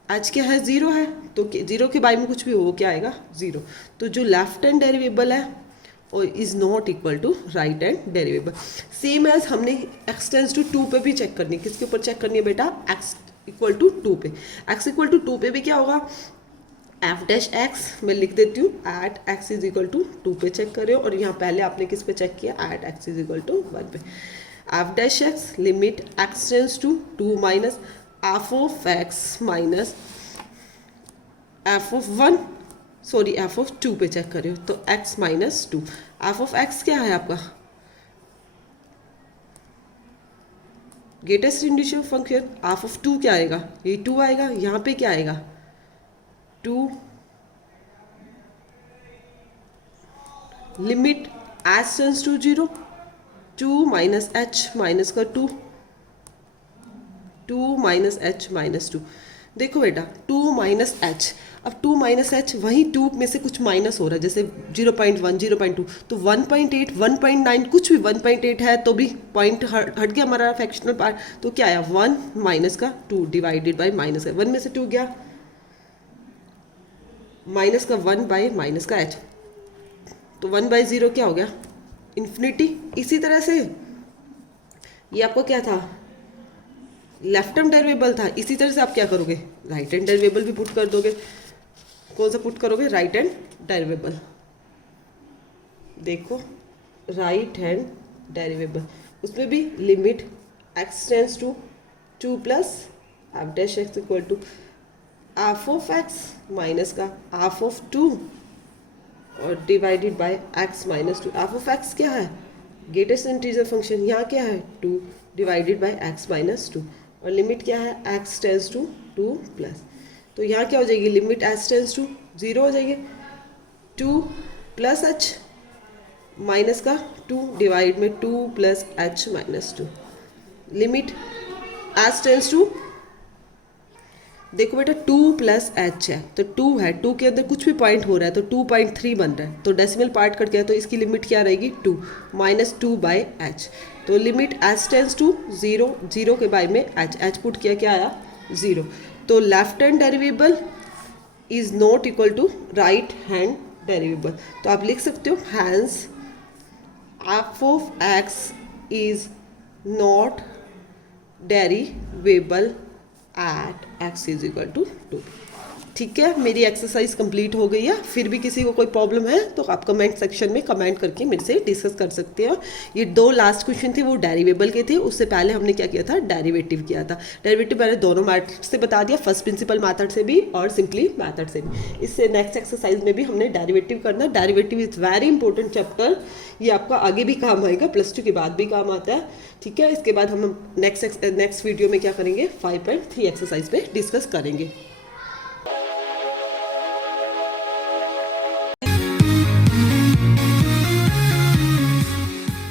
एच क्या है 0 है, तो 0 के बाई में कुछ भी हो क्या आएगा 0, तो जो लेफ्ट हैंड डेरिवेबल है और is not equal to right hand derivable. Same as हमने x टेंस टू 2 पे भी चेक करनी है। किसके ऊपर चेक करनी है बेटा? x इक्वल टू 2 पे। x इक्वल टू 2 पे भी क्या होगा? एफ डैश एक्स मैं लिख देती हूँ, at x is equal to 2 पे चेक करे हो, और यहाँ पहले आपने किस पे चेक किया? At x is equal to 1 पे। F dash x limit x tends to 2 minus F of x minus F of 1, sorry f of 2 पे चेक करे हो, तो x minus 2। F of x क्या है आपका? Greatest individual function. F of 2 क्या आएगा? ये 2 आएगा। यहाँ पे क्या आएगा? 2 limit h tends to 0, 2 minus h minus का 2, 2 माइनस एच माइनस 2। देखो बेटा 2 माइनस एच, अब 2 माइनस एच वहीं 2 में से कुछ माइनस हो रहा है, जैसे 0.1 0.2, तो 1.8 1.9 कुछ भी 1.8 है तो भी पॉइंट हट गया हमारा फ्रैक्शनल पार्ट, तो क्या आया? 1 माइनस का 2 डिवाइडेड बाय माइनस का 1 में से 2 गया, माइनस का 1 बाय माइनस का एच, तो 1/0 क्या हो गया? इन्फिनिटी। इसी तरह से ये आपको क्या था? लेफ्ट हैंड डेरिवेबल था। इसी तरह से आप क्या करोगे? राइट हैंड डेरिवेबल भी पुट कर दोगे। कौन सा पुट करोगे? Right hand derivable. देखो राइट हैंड डेरिवेबल, उसमें भी limit x tends to 2 plus f dash x equal to f of x minus का एफ ऑफ 2 और divided by x minus 2। F of x क्या है? Greatest integer function. यहाँ क्या है? 2 डिवाइडेड बाय एक्स माइनस 2, और लिमिट क्या है? एक्स टेंस टू 2 प्लस, तो यहाँ क्या हो जाएगी? लिमिट एक्स टेंस टू 0 हो जाएगी, 2 प्लस एच माइनस का 2 डिवाइड में 2 plus h minus 2, limit h tends to, देखो बेटा 2 प्लस एच है तो 2 है, 2 के अंदर कुछ भी पॉइंट हो रहा है तो 2.3 बन रहा है, तो डेसिमल पार्ट कट गया, तो इसकी लिमिट क्या रहेगी? 2 माइनस 2 बाई एच, तो लिमिट एच टेंस टू 0, 0 के बाय में एच पुट किया, क्या आया? 0। तो left hand derivable is not equal to right hand derivable, तो आप लिख सकते हो hence f of x is not derivable at x is equal to 2। ठीक है, मेरी एक्सरसाइज कंप्लीट हो गई है। फिर भी किसी को कोई प्रॉब्लम है तो आप कमेंट सेक्शन में कमेंट करके मेरे से डिस्कस कर सकते हो। ये 2 लास्ट क्वेश्चन थे वो डेरिवेबल के थे, उससे पहले हमने क्या किया था? डेरिवेटिव किया था। डेरिवेटिव मैंने दोनों मैथड से बता दिया, फर्स्ट प्रिंसिपल मैथड से भी और सिंपली मैथड से भी। इससे नेक्स्ट एक्सरसाइज में भी हमने डेरिवेटिव करना। Derivative is very important chapter, ये आपका आगे भी काम आएगा, +2 के बाद भी काम आता है। ठीक है, इसके बाद हम नेक्स्ट वीडियो में क्या करेंगे? 5.3 एक्सरसाइज पे डिस्कस करेंगे।